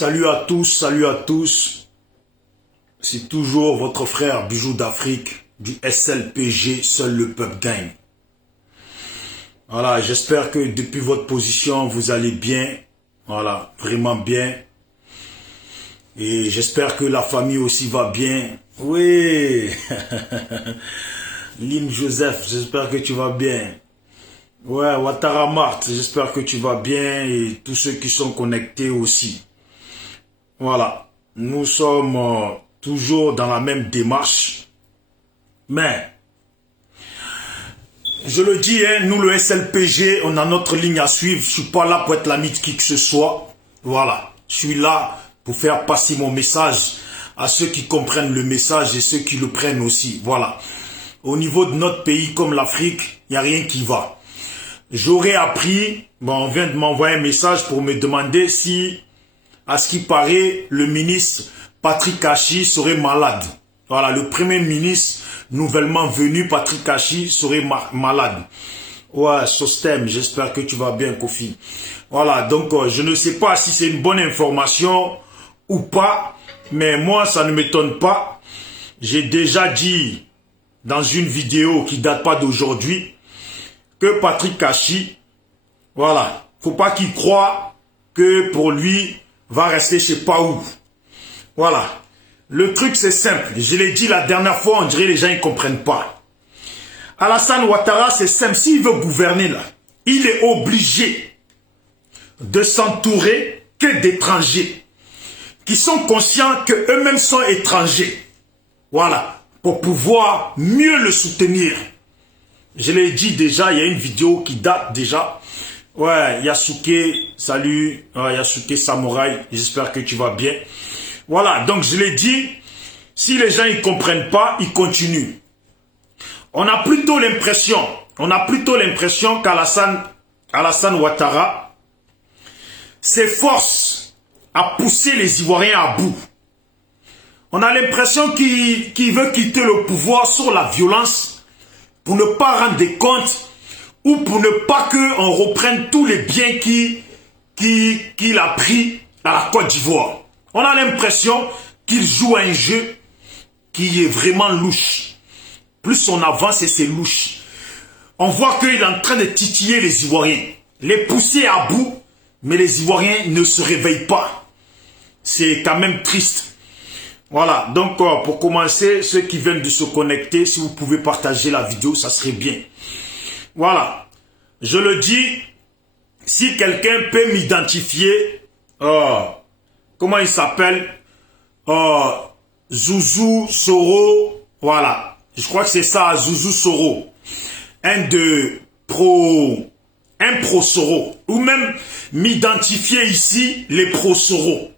Salut à tous, salut à tous. C'est toujours votre frère Bijou d'Afrique du SLPG, Seul le Peuple Gagne. Voilà, j'espère que depuis votre position, vous allez bien. Voilà, vraiment bien. Et j'espère que la famille aussi va bien. Oui. Lynn Joseph, j'espère que tu vas bien. Ouais, Ouattara Marthe, j'espère que tu vas bien et tous ceux qui sont connectés aussi. Voilà, nous sommes toujours dans la même démarche. Mais, je le dis, hein, nous le SLPG, on a notre ligne à suivre. Je ne suis pas là pour être l'ami de qui que ce soit. Voilà, je suis là pour faire passer mon message à ceux qui comprennent le message et ceux qui le prennent aussi. Voilà, au niveau de notre pays comme l'Afrique, il n'y a rien qui va. J'aurais appris, bon, on vient de m'envoyer un message pour me demander si, à ce qui paraît, le ministre Patrick Kachi serait malade. Voilà, le premier ministre nouvellement venu, Patrick Kachi, serait malade. Ouais, Sostem, j'espère que tu vas bien, Kofi. Voilà, donc je ne sais pas si c'est une bonne information ou pas, mais moi, ça ne m'étonne pas. J'ai déjà dit dans une vidéo qui date pas d'aujourd'hui que Patrick Kachi, voilà, faut pas qu'il croie que pour lui, va rester je sais pas où. Voilà. Le truc c'est simple. Je l'ai dit la dernière fois, on dirait les gens ne comprennent pas. Alassane Ouattara, c'est simple. S'il veut gouverner là, il est obligé de s'entourer que d'étrangers qui sont conscients qu'eux-mêmes sont étrangers. Voilà. Pour pouvoir mieux le soutenir. Je l'ai dit déjà, il y a une vidéo qui date déjà. Ouais, Yasuke, salut, Yasuke Samouraï, j'espère que tu vas bien. Voilà, donc je l'ai dit, si les gens ne comprennent pas, ils continuent. On a plutôt l'impression qu'Alassane Ouattara s'efforce à pousser les Ivoiriens à bout. On a l'impression qu'il veut quitter le pouvoir sur la violence pour ne pas rendre des comptes ou pour ne pas qu'on reprenne tous les biens qu'il a pris à la Côte d'Ivoire. On a l'impression qu'il joue à un jeu qui est vraiment louche. Plus on avance et c'est louche. On voit qu'il est en train de titiller les Ivoiriens, les pousser à bout, mais les Ivoiriens ne se réveillent pas. C'est quand même triste. Voilà, donc pour commencer, ceux qui viennent de se connecter, si vous pouvez partager la vidéo, ça serait bien. Voilà, je le dis, si quelqu'un peut m'identifier, comment il s'appelle, Zouzou Soro, voilà, je crois que c'est ça, Zouzou Soro, un pro Soro, ou même m'identifier ici, les pro Soro.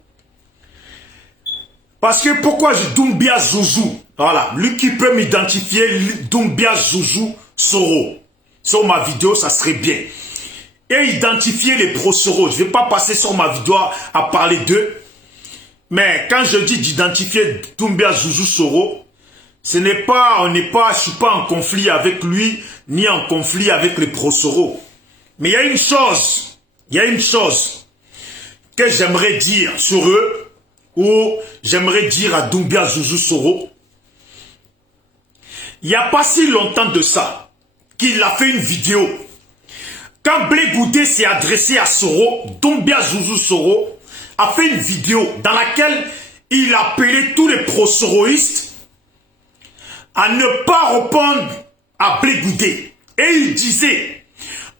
Parce que pourquoi je Doumbia Zouzou, voilà, lui qui peut m'identifier, Doumbia Zouzou Soro. Sur ma vidéo, ça serait bien. Et identifier les pro-Soro. Je ne vais pas passer sur ma vidéo à parler d'eux. Mais quand je dis d'identifier Doumbia Zouzou Soro, je ne suis pas en conflit avec lui, ni en conflit avec les pro-Soro. Mais il y a une chose que j'aimerais dire sur eux, ou j'aimerais dire à Doumbia Zouzou Soro. Il n'y a pas si longtemps de ça, qu'il a fait une vidéo. Quand Blé Goudé s'est adressé à Soro, Doumbia Zouzou Soro a fait une vidéo dans laquelle il appelait tous les pro-soroïstes à ne pas répondre à Blé Goudé. Et il disait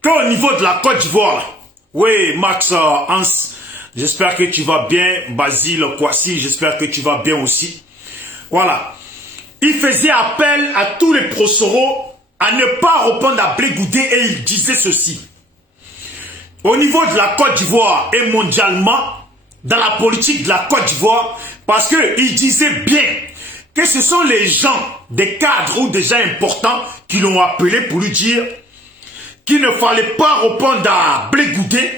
qu'au niveau de la Côte d'Ivoire, oui, Max Hans, j'espère que tu vas bien, Basile Kwasi, j'espère que tu vas bien aussi. Voilà. Il faisait appel à tous les pro-Soro à ne pas répondre à Blé Goudé et il disait ceci. Au niveau de la Côte d'Ivoire et mondialement, dans la politique de la Côte d'Ivoire, parce qu'il disait bien que ce sont les gens, des cadres ou des gens importants qui l'ont appelé pour lui dire qu'il ne fallait pas répondre à Blé Goudé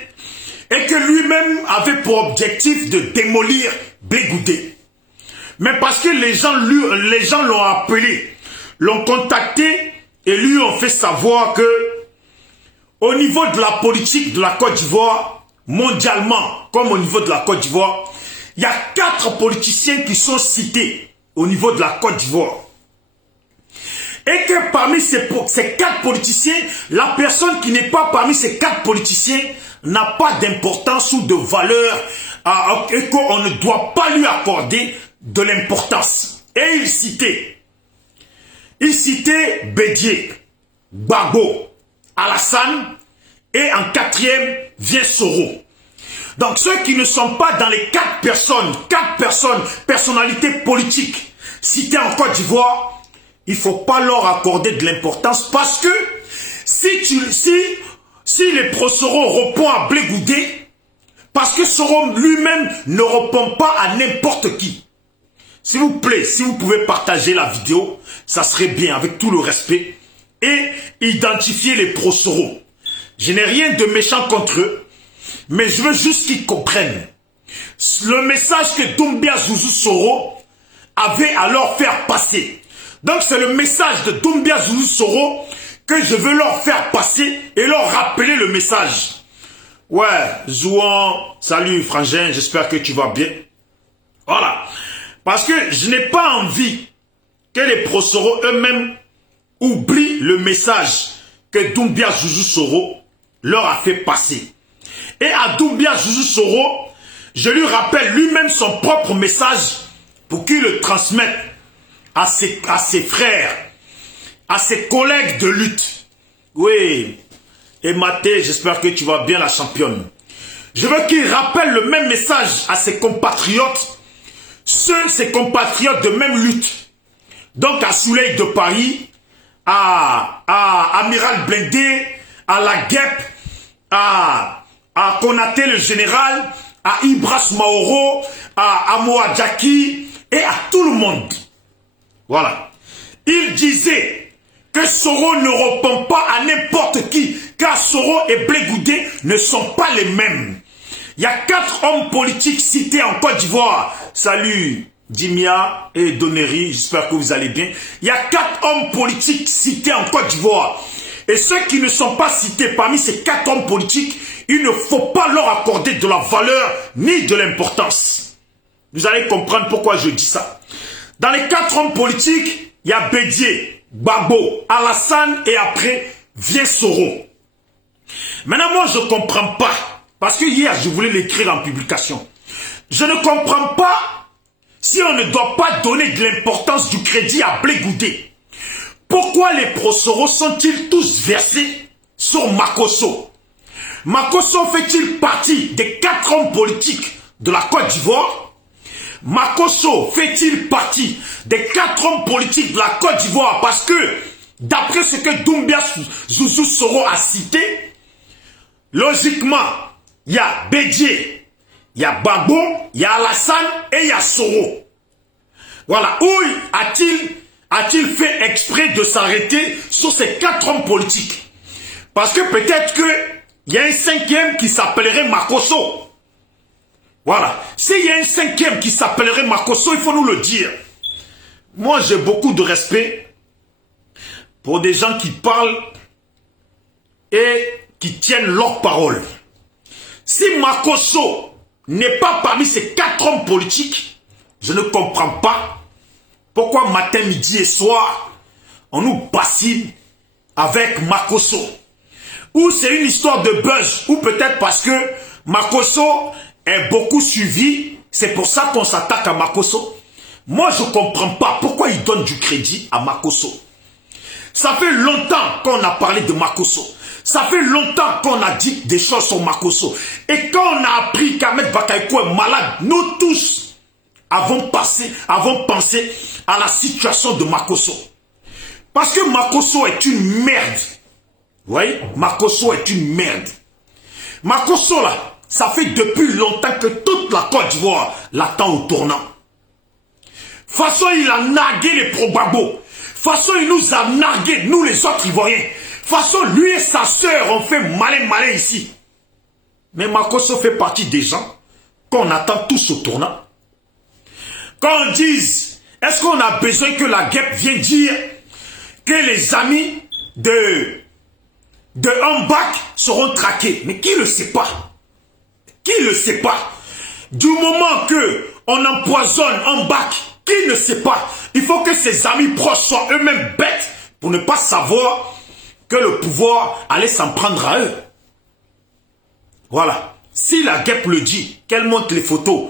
et que lui-même avait pour objectif de démolir Blé Goudé. Mais parce que les gens l'ont appelé, l'ont contacté, et lui ont fait savoir que au niveau de la politique de la Côte d'Ivoire, mondialement, comme au niveau de la Côte d'Ivoire, il y a 4 politiciens qui sont cités au niveau de la Côte d'Ivoire. Et que parmi ces 4 politiciens, la personne qui n'est pas parmi ces 4 politiciens n'a pas d'importance ou de valeur et qu'on ne doit pas lui accorder de l'importance. Et il citait Bédié, Gbagbo, Alassane et en 4e vient Soro. Donc ceux qui ne sont pas dans les 4 personnes, personnalités politiques citées en Côte d'Ivoire, il ne faut pas leur accorder de l'importance parce que si les pro-Soro répondent à Blé Goudé, parce que Soro lui-même ne répond pas à n'importe qui. S'il vous plaît, si vous pouvez partager la vidéo, ça serait bien avec tout le respect et identifier les pro-Soro. Je n'ai rien de méchant contre eux, mais je veux juste qu'ils comprennent le message que Doumbia Zouzou Soro avait à leur faire passer. Donc c'est le message de Doumbia Zouzou Soro que je veux leur faire passer et leur rappeler le message. Ouais, Zouan, salut frangin, j'espère que tu vas bien. Voilà. Parce que je n'ai pas envie que les pro-Soro eux-mêmes oublient le message que Doumbia Zouzou Soro leur a fait passer. Et à Doumbia Zouzou Soro, je lui rappelle lui-même son propre message pour qu'il le transmette à ses frères, à ses collègues de lutte. Oui, et Mathé, j'espère que tu vas bien la championne. Je veux qu'il rappelle le même message à ses compatriotes, ses compatriotes de même lutte. Donc à Souley de Paris, à Amiral Blindé, à La Guêpe, à Konaté le général, à Ibras Maoro, à Amoa Jackie et à tout le monde. Voilà. Il disait que Soro ne répond pas à n'importe qui, car Soro et Blé Goudé ne sont pas les mêmes. Il y a 4 hommes politiques cités en Côte d'Ivoire. Salut Dimia et Donnery, j'espère que vous allez bien. Il y a 4 hommes politiques cités en Côte d'Ivoire. Et ceux qui ne sont pas cités parmi ces 4 hommes politiques, il ne faut pas leur accorder de la valeur ni de l'importance. Vous allez comprendre pourquoi je dis ça. Dans les 4 hommes politiques, il y a Bédié, Gbagbo, Alassane et après vient Soro. Maintenant, moi, je ne comprends pas. Parce que hier, je voulais l'écrire en publication. Je ne comprends pas si on ne doit pas donner de l'importance du crédit à Blé Goudé. Pourquoi les pro-Soro sont-ils tous versés sur Makosso? Makosso fait-il partie des 4 hommes politiques de la Côte d'Ivoire? Makosso fait-il partie des 4 hommes politiques de la Côte d'Ivoire? Parce que, d'après ce que Doumbia Zouzou Soro a cité, logiquement, il y a Bédié, il y a Gbagbo, il y a Alassane et il y a Soro. Voilà. Où a-t-il fait exprès de s'arrêter sur ces 4 hommes politiques? Parce que peut-être qu'il y a un 5e qui s'appellerait Makosso. Voilà. S'il y a un 5e qui s'appellerait Makosso, il faut nous le dire. Moi, j'ai beaucoup de respect pour des gens qui parlent et qui tiennent leur parole. Si Makosso n'est pas parmi ces 4 hommes politiques, je ne comprends pas pourquoi matin, midi et soir, on nous bassine avec Makosso. Ou c'est une histoire de buzz, ou peut-être parce que Makosso est beaucoup suivi, c'est pour ça qu'on s'attaque à Makosso. Moi, je ne comprends pas pourquoi ils donnent du crédit à Makosso. Ça fait longtemps qu'on a parlé de Makosso. Ça fait longtemps qu'on a dit des choses sur Makosso. Et quand on a appris qu'Ahmed Bakayoko est malade, nous tous avons pensé à la situation de Makosso. Parce que Makosso est une merde. Vous voyez, Makosso est une merde. Makosso là, ça fait depuis longtemps que toute la Côte d'Ivoire l'attend au tournant. Façon, il a nargué les pro-Gbagbo. Façon, il nous a nargué, nous les autres Ivoiriens. Façon, lui et sa sœur ont fait malin ici. Mais Makosso fait partie des gens qu'on attend tous au tournant. Quand on dise, est-ce qu'on a besoin que la guêpe vienne dire que les amis de Hambak seront traqués? Mais qui ne le sait pas? Qui ne le sait pas? Du moment que on empoisonne un bac, qui ne sait pas, il faut que ses amis proches soient eux-mêmes bêtes pour ne pas savoir que le pouvoir allait s'en prendre à eux. Voilà. Si la guêpe le dit, qu'elle montre les photos,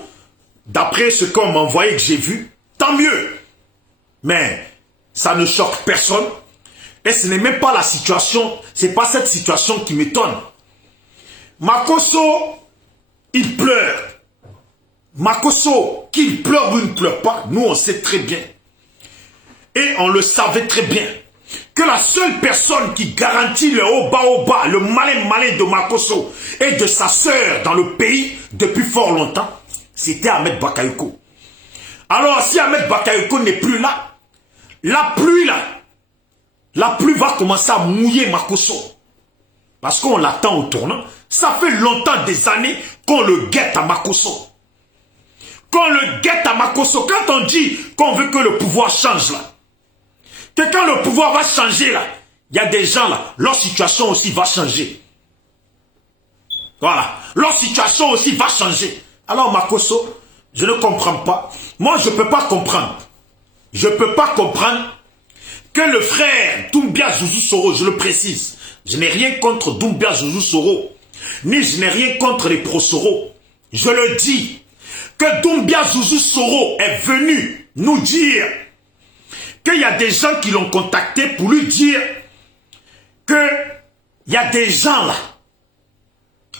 d'après ce qu'on m'a envoyé que j'ai vu, tant mieux. Mais ça ne choque personne. Et ce n'est même pas la situation, c'est pas cette situation qui m'étonne. Makosso, il pleure. Makosso, qu'il pleure ou ne pleure pas, nous on sait très bien. Et on le savait très bien. Que la seule personne qui garantit le au bas, le malin de Makosso et de sa sœur dans le pays depuis fort longtemps, c'était Ahmed Bakayoko. Alors si Ahmed Bakayoko n'est plus là, la pluie va commencer à mouiller Makosso. Parce qu'on l'attend au tournant. Ça fait longtemps, des années, qu'on le guette à Makosso. Qu'on le guette à Makosso. Quand on dit qu'on veut que le pouvoir change là, que quand le pouvoir va changer là, il y a des gens là, leur situation aussi va changer. Voilà. Leur situation aussi va changer. Alors Makosso, je ne comprends pas. Moi, je ne peux pas comprendre. Je ne peux pas comprendre que le frère Doumbia Zouzou Soro, je le précise, je n'ai rien contre Doumbia Zouzou Soro, ni je n'ai rien contre les pro-Soro. Je le dis, que Doumbia Zouzou Soro est venu nous dire qu'il y a des gens qui l'ont contacté pour lui dire qu'il y a des gens là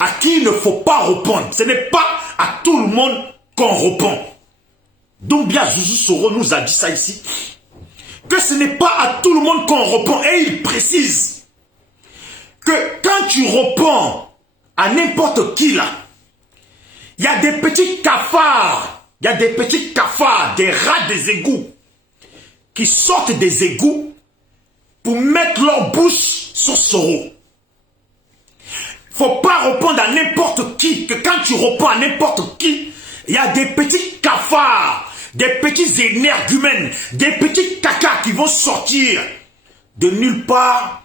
à qui il ne faut pas répondre. Ce n'est pas à tout le monde qu'on répond. Doumbia Zouzou Soro nous a dit ça ici. Que ce n'est pas à tout le monde qu'on répond. Et il précise que quand tu réponds à n'importe qui là, il y a des petits cafards, il y a des petits cafards, des rats des égouts, qui sortent des égouts pour mettre leur bouche sur Soro. Il ne faut pas répondre à n'importe qui, que quand tu réponds à n'importe qui, il y a des petits cafards, des petits énergumènes, des petits cacas qui vont sortir de nulle part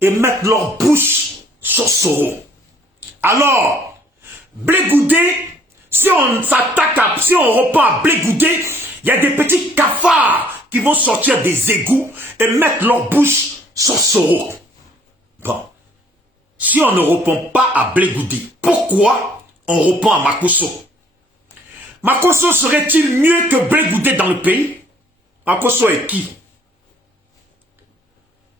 et mettre leur bouche sur Soro. Alors, Blé Goudé, si on s'attaque à, si on répond à Blé Goudé, il y a des petits cafards qui vont sortir des égouts et mettre leur bouche sur Soro. Bon, si on ne répond pas à Blé Goudé, pourquoi on répond à Makosso? Makosso serait-il mieux que Blé Goudé dans le pays? Makosso est qui?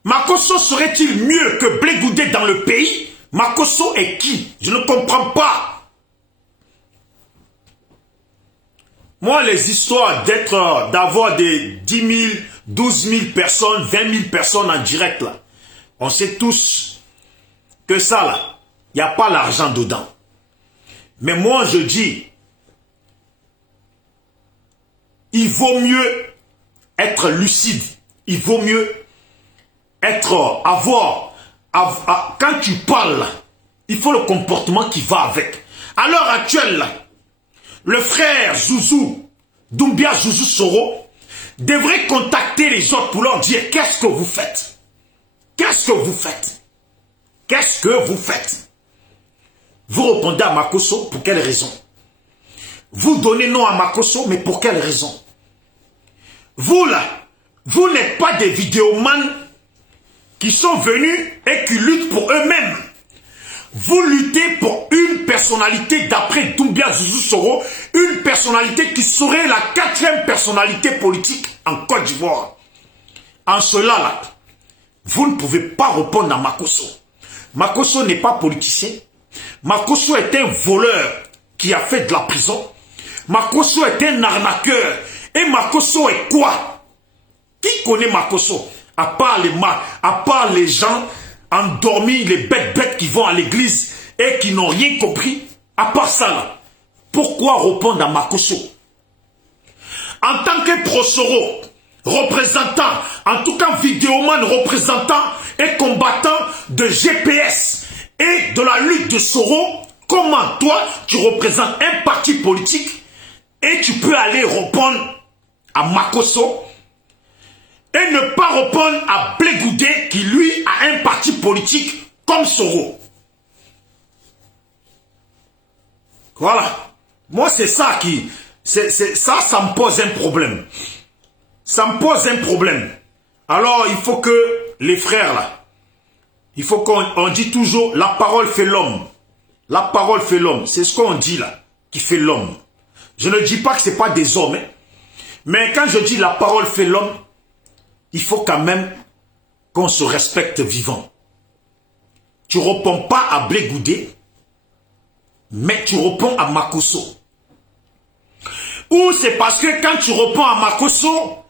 Makosso serait-il mieux que Blé Goudé dans le pays? Makosso est qui? Je ne comprends pas. Moi, les histoires d'avoir des 10 000, 12 000 personnes, 20 000 personnes en direct, là, on sait tous que ça, là, il n'y a pas l'argent dedans. Mais moi, je dis, il vaut mieux être lucide. Il vaut mieux être, quand tu parles, il faut le comportement qui va avec. À l'heure actuelle, le frère Zouzou, Doumbia Zouzou Soro, devrait contacter les autres pour leur dire qu'est-ce que vous faites? Qu'est-ce que vous faites? Qu'est-ce que vous faites? Vous répondez à Makosso, pour quelle raison? Vous donnez nom à Makosso, mais pour quelle raison? Vous là, vous n'êtes pas des vidéomans qui sont venus et qui luttent pour eux-mêmes. Vous luttez pour une personnalité d'après Doumbia Zouzou Soro, une personnalité qui serait la 4e personnalité politique en Côte d'Ivoire. En cela là, vous ne pouvez pas répondre à Makosso. Makosso n'est pas politicien. Makosso est un voleur qui a fait de la prison. Makosso est un arnaqueur. Et Makosso est quoi? Qui connaît Makosso? À part les gens endormis, les bêtes qui vont à l'église et qui n'ont rien compris. À part ça là, pourquoi répondre à Makosso? En tant que pro-Soro, représentant, en tout cas vidéoman représentant et combattant de GPS et de la lutte de Soro, comment toi tu représentes un parti politique et tu peux aller répondre à Makosso et ne pas répondre à Blé Goudé qui lui a un parti politique comme Soro? Voilà. Moi, c'est ça qui... ça me pose un problème. Ça me pose un problème. Alors, il faut que les frères, là, il faut qu'on dit toujours, la parole fait l'homme. La parole fait l'homme. C'est ce qu'on dit là, qui fait l'homme. Je ne dis pas que ce n'est pas des hommes. Hein. Mais quand je dis la parole fait l'homme, il faut quand même qu'on se respecte vivant. Tu ne réponds pas à Blé Goudé, mais tu réponds à Makosso. Ou c'est parce que quand tu réponds à Makosso,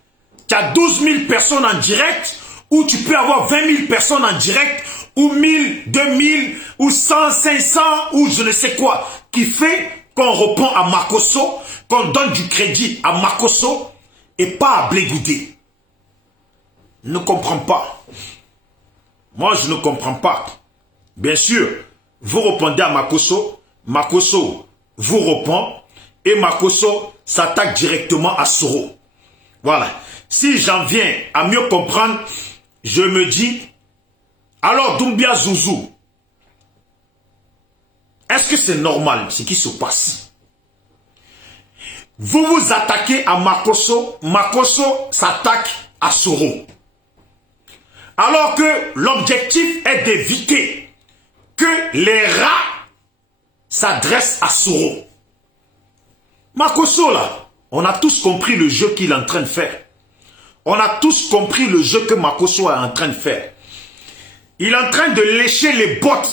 tu as 12 000 personnes en direct, ou tu peux avoir 20 000 personnes en direct, ou 1000, 2000, ou 100, 500, ou je ne sais quoi, qui fait qu'on répond à Makosso, qu'on donne du crédit à Makosso, et pas à Blé Goudé. Je ne comprends pas. Moi, je ne comprends pas. Bien sûr, vous répondez à Makosso, Makosso vous répond, et Makosso s'attaque directement à Soro. Voilà. Si j'en viens à mieux comprendre, je me dis, alors Doumbia Zouzou, est-ce que c'est normal ce qui se passe? Vous vous attaquez à Makosso, Makosso s'attaque à Soro. Alors que l'objectif est d'éviter que les rats s'adressent à Soro. Makosso là, on a tous compris le jeu qu'il est en train de faire. On a tous compris le jeu que Makosso est en train de faire. Il est en train de lécher les bottes.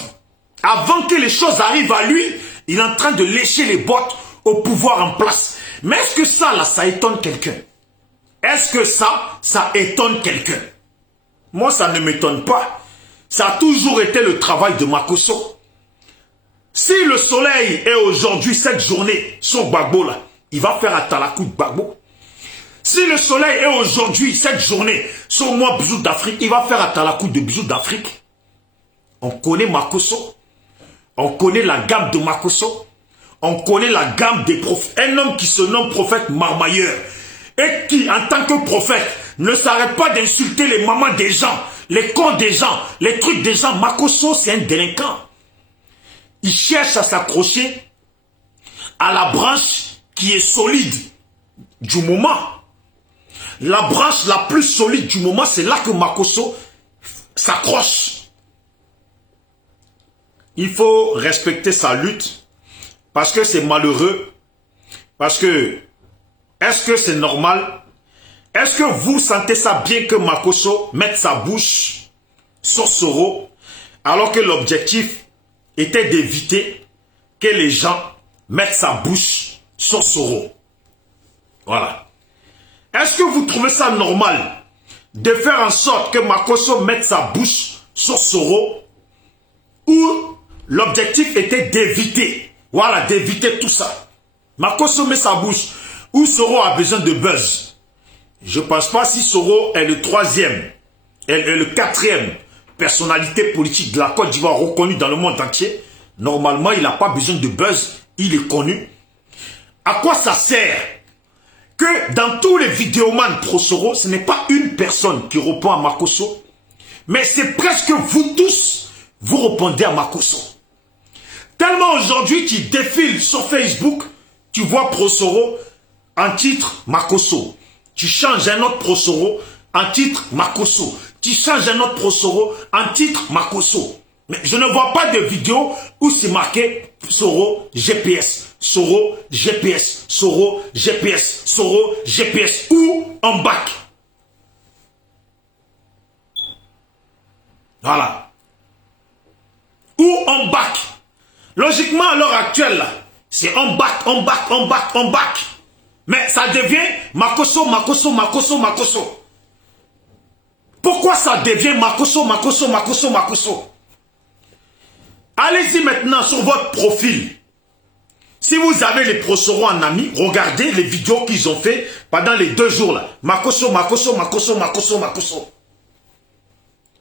Avant que les choses arrivent à lui, il est en train de lécher les bottes au pouvoir en place. Mais est-ce que ça, là, ça étonne quelqu'un? Est-ce que ça étonne quelqu'un? Moi, ça ne m'étonne pas. Ça a toujours été le travail de Makosso. Si le soleil est aujourd'hui, cette journée, son Gbagbo, là, il va faire Atalakou Gbagbo. Si le soleil est aujourd'hui, cette journée, son mois bisou d'Afrique, il va faire Atalakou de bisou d'Afrique. On connaît Makosso. On connaît la gamme de Makosso. On connaît la gamme des prophètes. Un homme qui se nomme prophète marmailleur. Et qui, en tant que prophète, ne s'arrête pas d'insulter les mamans des gens, les cons des gens, les trucs des gens. Makosso, c'est un délinquant. Il cherche à s'accrocher à la branche qui est solide du moment. La branche la plus solide du moment, c'est là que Makosso s'accroche. Il faut respecter sa lutte parce que c'est malheureux. Parce que, est-ce que c'est normal? Est-ce que vous sentez ça bien que Makosso mette sa bouche sur Soro alors que l'objectif était d'éviter que les gens mettent sa bouche sur Soro? Voilà. Est-ce que vous trouvez ça normal de faire en sorte que Makosso mette sa bouche sur Soro ou l'objectif était d'éviter, voilà, d'éviter tout ça? Makosso met sa bouche où Soro a besoin de buzz. Je ne pense pas si Soro est le troisième, est le quatrième personnalité politique de la Côte d'Ivoire reconnue dans le monde entier. Normalement, il n'a pas besoin de buzz, il est connu. À quoi ça sert que dans tous les vidéomans pro-Soro, ce n'est pas une personne qui répond à Makosso, mais c'est presque vous tous, vous répondez à Makosso. Tellement aujourd'hui, tu défiles sur Facebook, tu vois pro-Soro en titre Makosso. Tu changes un autre pro-Soro en titre Makosso. Tu changes un autre pro-Soro en titre Makosso. Mais je ne vois pas de vidéo où c'est marqué Soro GPS. Soro GPS. Soro GPS. Soro GPS. Ou en bac. Voilà. Ou en bac. Logiquement, à l'heure actuelle, c'est en bac, en bac, en bac, en bac. Mais ça devient Makosso, Makosso, Makosso, Makosso. Pourquoi ça devient Makosso, Makosso, Makosso, Makosso? Allez-y maintenant sur votre profil. Si vous avez les pro-Soro en ami, regardez les vidéos qu'ils ont fait pendant les 2 jours là. Makosso, Makosso, Makosso, Makosso, Makosso.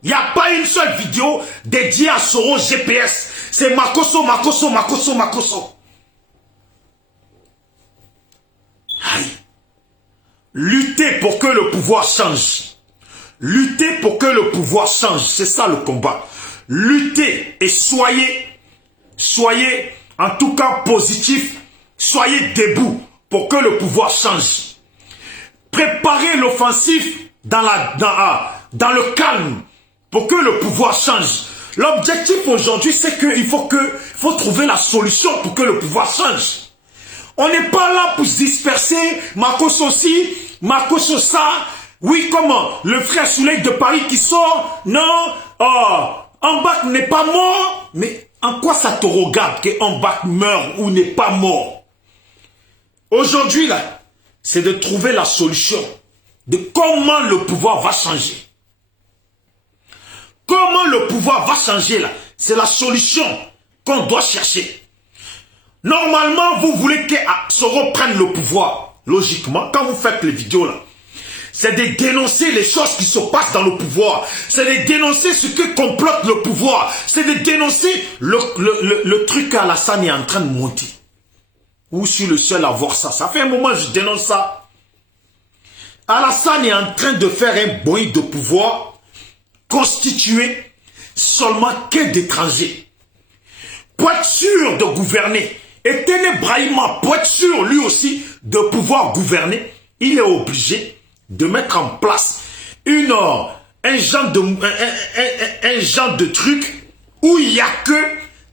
Il n'y a pas une seule vidéo dédiée à Soro GPS. C'est Makosso, Makosso, Makosso, Makosso. Aïe. Luttez pour que le pouvoir change. Luttez pour que le pouvoir change. C'est ça le combat. Luttez et soyez en tout cas positif Soyez debout pour que le pouvoir change. Préparez l'offensive dans le calme pour que le pouvoir change. L'objectif aujourd'hui, c'est qu'il faut trouver la solution pour que le pouvoir change. On n'est pas là pour se disperser, Makoso ci, Makoso ça. Oui, comment? Le frère Soleil de Paris qui sort, non, Ambak n'est pas mort. Mais en quoi ça te regarde que Ambak meurt ou n'est pas mort? Aujourd'hui, là, c'est de trouver la solution de comment le pouvoir va changer. Comment le pouvoir va changer, là? C'est la solution qu'on doit chercher. Normalement, vous voulez que Soro prenne le pouvoir. Logiquement, quand vous faites les vidéos là, c'est de dénoncer les choses qui se passent dans le pouvoir. C'est de dénoncer ce que complote le pouvoir. C'est de dénoncer le truc qu'Alassane est en train de monter. Ou je suis le seul à voir ça. Ça fait un moment que je dénonce ça. Alassane est en train de faire un bond de pouvoir constitué seulement que d'étrangers. Pour être sûr de gouverner, et Téné Brahima, pour être sûr lui aussi de pouvoir gouverner, il est obligé de mettre en place un genre de truc où il n'y a que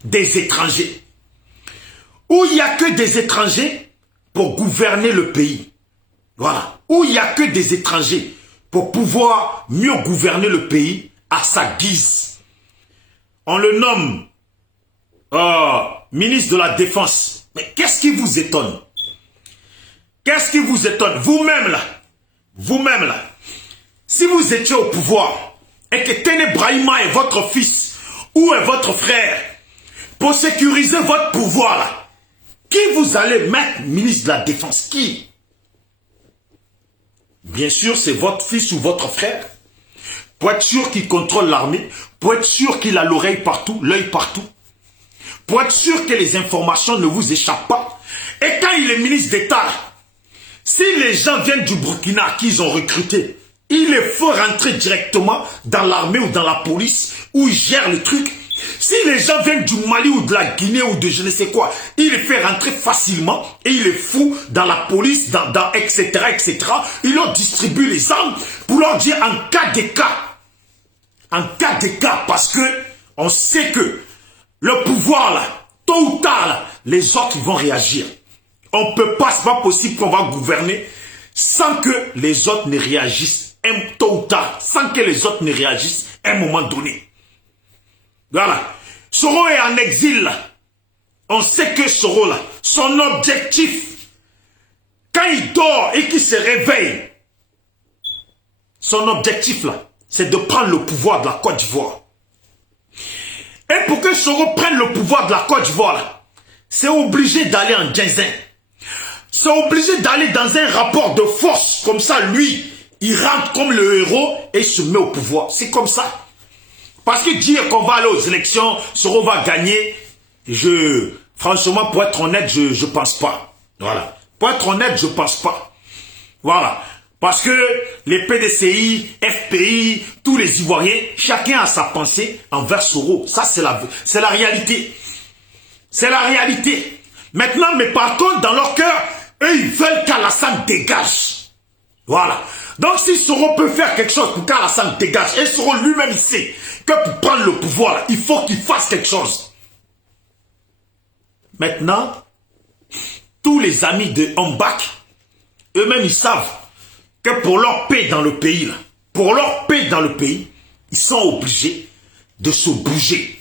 des étrangers. Où il n'y a que des étrangers pour gouverner le pays. Voilà. Où il n'y a que des étrangers pour pouvoir mieux gouverner le pays à sa guise. On le nomme ministre de la Défense. Mais qu'est-ce qui vous étonne? Qu'est-ce qui vous étonne? Vous-même là, si vous étiez au pouvoir et que Téné Brahima est votre fils ou est votre frère, pour sécuriser votre pouvoir là, qui vous allez mettre ministre de la Défense? Qui? Bien sûr, c'est votre fils ou votre frère. Pour être sûr qu'il contrôle l'armée, pour être sûr qu'il a l'oreille partout, l'œil partout. Pour être sûr que les informations ne vous échappent pas. Et quand il est ministre d'État, si les gens viennent du Burkina qu'ils ont recruté, il les faut rentrer directement dans l'armée ou dans la police où ils gèrent le truc. Si les gens viennent du Mali ou de la Guinée ou de je ne sais quoi, il les fait rentrer facilement et il les fout dans la police, etc., etc. Il leur distribue les armes pour leur dire en cas de cas, parce que on sait que le pouvoir, là, tôt ou tard, là, les autres vont réagir. On ne peut pas, c'est pas possible qu'on va gouverner sans que les autres ne réagissent, tôt ou tard, sans que les autres ne réagissent à un moment donné. Voilà. Soro est en exil, là. On sait que Soro, là, son objectif, quand il dort et qu'il se réveille, son objectif, là, c'est de prendre le pouvoir de la Côte d'Ivoire. Et pour que Soro prenne le pouvoir de la Côte d'Ivoire, c'est obligé d'aller en Djinzin. C'est obligé d'aller dans un rapport de force. Comme ça, lui, il rentre comme le héros et se met au pouvoir. C'est comme ça. Parce que dire qu'on va aller aux élections, Soro va gagner, franchement, pour être honnête, je pense pas. Voilà. Pour être honnête, je pense pas. Voilà. Parce que les PDCI, FPI, tous les Ivoiriens, chacun a sa pensée envers Soro. Ça, c'est la réalité. C'est la réalité. Maintenant, mais par contre, dans leur cœur, eux, ils veulent qu'Alassane dégage. Voilà. Donc, si Soro peut faire quelque chose pour qu'Alassane dégage, et Soro lui-même, il sait que pour prendre le pouvoir, il faut qu'il fasse quelque chose. Maintenant, tous les amis de Ambak, eux-mêmes, ils savent que pour leur paix dans le pays, là, pour leur paix dans le pays, ils sont obligés de se bouger.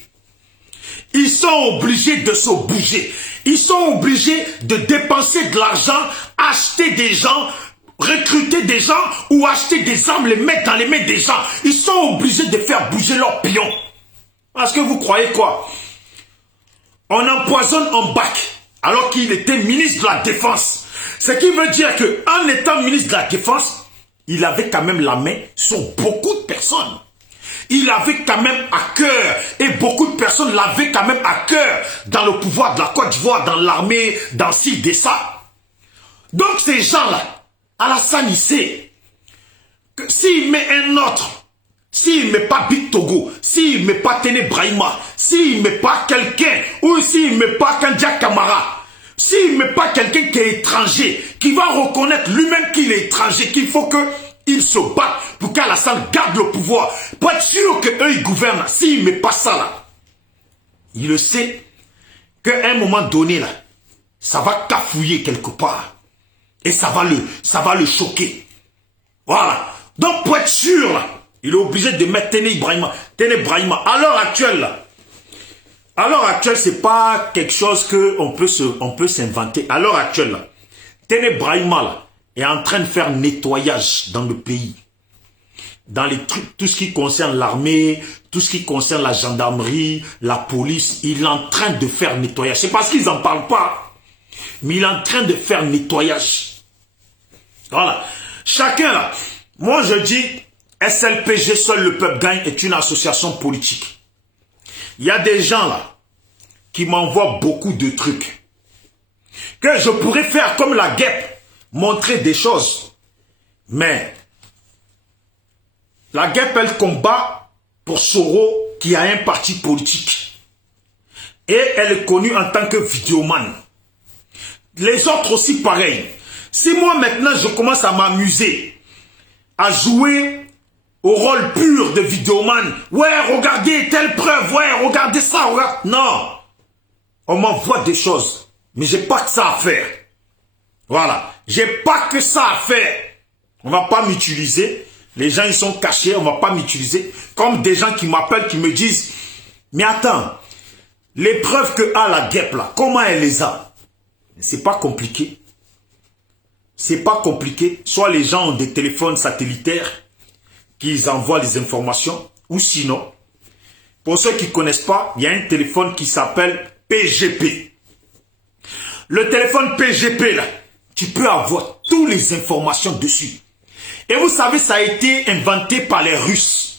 Ils sont obligés de se bouger. Ils sont obligés de dépenser de l'argent, acheter des gens, recruter des gens ou acheter des armes, les mettre dans les mains des gens. Ils sont obligés de faire bouger leurs pions. Parce que vous croyez quoi? On empoisonne Ambak alors qu'il était ministre de la Défense. Ce qui veut dire qu'en étant ministre de la Défense, il avait quand même la main sur beaucoup de personnes. Il avait quand même à cœur, et beaucoup de personnes l'avaient quand même à cœur dans le pouvoir de la Côte d'Ivoire, dans l'armée, dans ci, de ça. Donc ces gens-là, Alassane, il sait que s'il met un autre, s'il ne met pas Big Togo, s'il ne met pas Téné Brahima, s'il ne met pas quelqu'un, ou s'il ne met pas Kandia Kamara, S'il ne met pas quelqu'un qui est étranger, qui va reconnaître lui-même qu'il est étranger, qu'il faut qu'il se batte pour qu'Alassane garde le pouvoir, pour être sûr qu'eux, ils gouvernent. S'il ne met pas ça là, il le sait qu'à un moment donné là, ça va cafouiller quelque part. Et ça va le choquer. Voilà. Donc pour être sûr là, il est obligé de mettre Téné Ibrahima. Téné Ibrahima, à l'heure actuelle là, à l'heure actuelle, c'est pas quelque chose qu'on peut s'inventer. À l'heure actuelle, là, Téné Ibrahima là, est en train de faire nettoyage dans le pays. Dans les trucs, tout ce qui concerne l'armée, tout ce qui concerne la gendarmerie, la police, il est en train de faire nettoyage. C'est parce qu'ils n'en parlent pas. Mais il est en train de faire nettoyage. Voilà. Chacun là, moi je dis, SLPG, Seul le Peuple Gagne est une association politique. Il y a des gens là qui m'envoient beaucoup de trucs que je pourrais faire comme la guêpe, montrer des choses. Mais la guêpe, elle combat pour Soro qui a un parti politique. Et elle est connue en tant que vidéoman. Les autres aussi pareil. Si moi maintenant je commence à m'amuser, à jouer au rôle pur de vidéoman. Ouais, regardez telle preuve. Ouais, regardez ça. Regarde. Non. On m'envoie des choses. Mais j'ai pas que ça à faire. Voilà. J'ai pas que ça à faire. On va pas m'utiliser. Les gens, ils sont cachés. On va pas m'utiliser. Comme des gens qui m'appellent, qui me disent, mais attends, les preuves que a la guêpe là, comment elle les a? C'est pas compliqué. C'est pas compliqué. Soit les gens ont des téléphones satellitaires, qu'ils envoient les informations, ou sinon, pour ceux qui ne connaissent pas, il y a un téléphone qui s'appelle PGP. Le téléphone PGP, là, tu peux avoir toutes les informations dessus. Et vous savez, ça a été inventé par les Russes.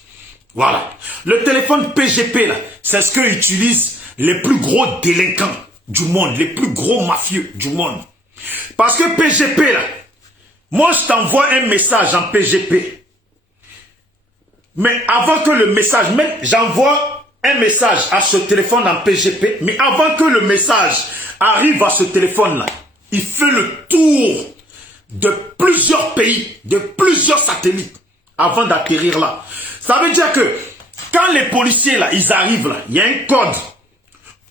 Voilà. Le téléphone PGP, là, c'est ce que utilisent les plus gros délinquants du monde, les plus gros mafieux du monde. Parce que PGP, là, moi, je t'envoie un message en PGP. Mais avant que le message, même j'envoie un message à ce téléphone en PGP, mais avant que le message arrive à ce téléphone-là, il fait le tour de plusieurs pays, de plusieurs satellites, avant d'atterrir là. Ça veut dire que quand les policiers là, ils arrivent là, il y a un code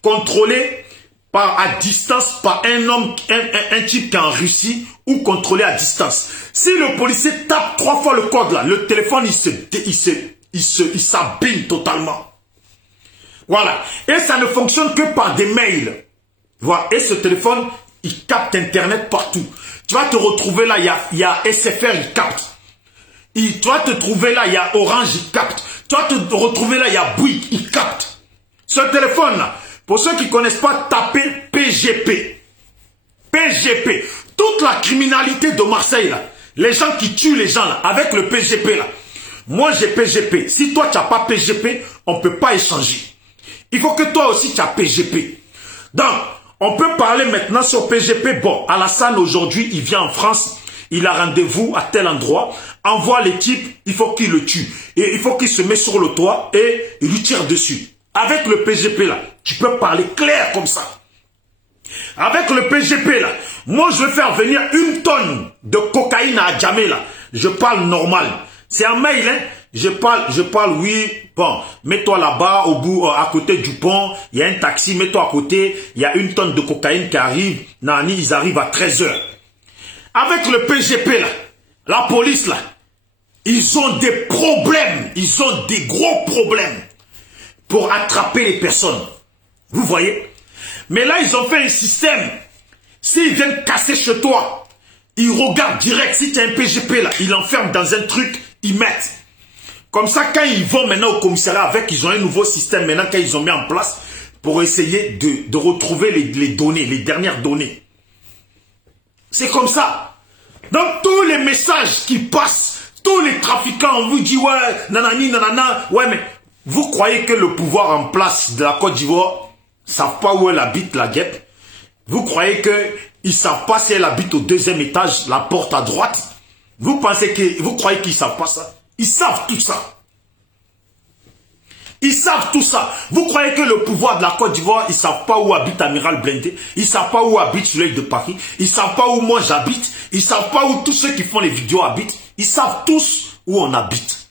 contrôlé à distance par un homme, un type qui est en Russie, ou contrôlé à distance. Si le policier tape 3 fois le code là, le téléphone il s'abîme totalement. Voilà. Et ça ne fonctionne que par des mails. Voilà. Et ce téléphone, il capte Internet partout. Tu vas te retrouver là, il y a SFR, il capte. Tu vas te trouver là, il y a Orange, il capte. Tu vas te retrouver là, il y a Bouygues, il capte. Ce téléphone là, pour ceux qui ne connaissent pas, tapez PGP. PGP. Toute la criminalité de Marseille, là, les gens qui tuent les gens, là, avec le PGP, là. Moi, j'ai PGP. Si toi, tu n'as pas PGP, on ne peut pas échanger. Il faut que toi aussi, tu as PGP. Donc, on peut parler maintenant sur PGP. Bon, Alassane, aujourd'hui, il vient en France. Il a rendez-vous à tel endroit. Envoie les types, il faut qu'il le tue. Et il faut qu'il se mette sur le toit et il lui tire dessus. Avec le PGP, là, tu peux parler clair comme ça. Avec le PGP, là, moi, je vais faire venir 1 tonne de cocaïne à Djamé, là. Je parle normal. C'est un mail, hein. Je parle, oui, bon, mets-toi là-bas, au bout, à côté du pont, il y a un taxi, mets-toi à côté, il y a 1 tonne de cocaïne qui arrive. Nani, ils arrivent à 13 h. Avec le PGP, là, la police, là, ils ont des problèmes, ils ont des gros problèmes pour attraper les personnes. Vous voyez? Mais là, ils ont fait un système. S'ils viennent casser chez toi, ils regardent direct. Si tu as un PGP là, ils l'enferment dans un truc, ils mettent. Comme ça, quand ils vont maintenant au commissariat avec, ils ont un nouveau système maintenant qu'ils ont mis en place pour essayer de retrouver les données, les dernières données. C'est comme ça. Donc, tous les messages qui passent, tous les trafiquants, on vous dit, ouais, nanani, nanana, ouais, mais vous croyez que le pouvoir en place de la Côte d'Ivoire ne savent pas où elle habite, la guêpe? Vous croyez qu'ils ne savent pas si elle habite au 2e étage, la porte à droite? Vous croyez qu'ils ne savent pas ça? Ils savent tout ça. Ils savent tout ça. Vous croyez que le pouvoir de la Côte d'Ivoire, ils ne savent pas où habite Amiral Blindé, ils ne savent pas où habite Soleil de Paris, ils ne savent pas où moi j'habite, ils ne savent pas où tous ceux qui font les vidéos habitent, ils savent tous où on habite.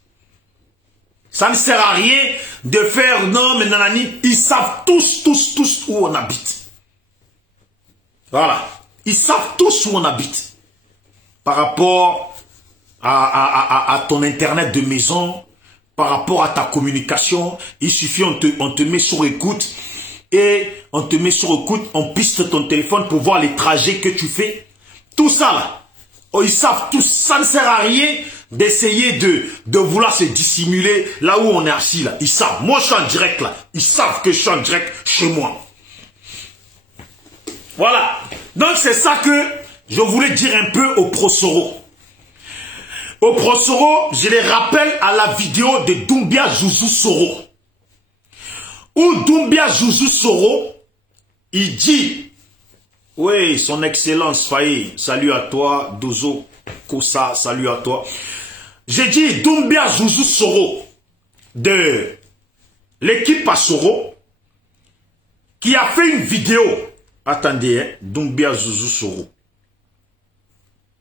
Ça ne sert à rien de faire non, mais nanani, ils savent tous où on habite. Voilà. Ils savent tous où on habite. Par rapport à ton internet de maison, par rapport à ta communication, il suffit, on te met sur écoute et on te met sur écoute, on piste ton téléphone pour voir les trajets que tu fais. Tout ça là, oh, ils savent tous, ça ne sert à rien d'essayer de vouloir se dissimuler là où on est assis là. Ils savent, moi je suis en direct là, ils savent que je suis en direct chez moi. Voilà, donc c'est ça que je voulais dire un peu au Pro-Soro. Au Pro-Soro, je les rappelle à la vidéo de Doumbia Joujou Soro. Où Doumbia Joujou Soro, il dit, oui, son excellence Faye, salut à toi, Dozo Kosa, salut à toi. J'ai dit Doumbia Joujou Soro, de l'équipe à Soro, qui a fait une vidéo. Attendez, hein, Doumbia Joujou Soro.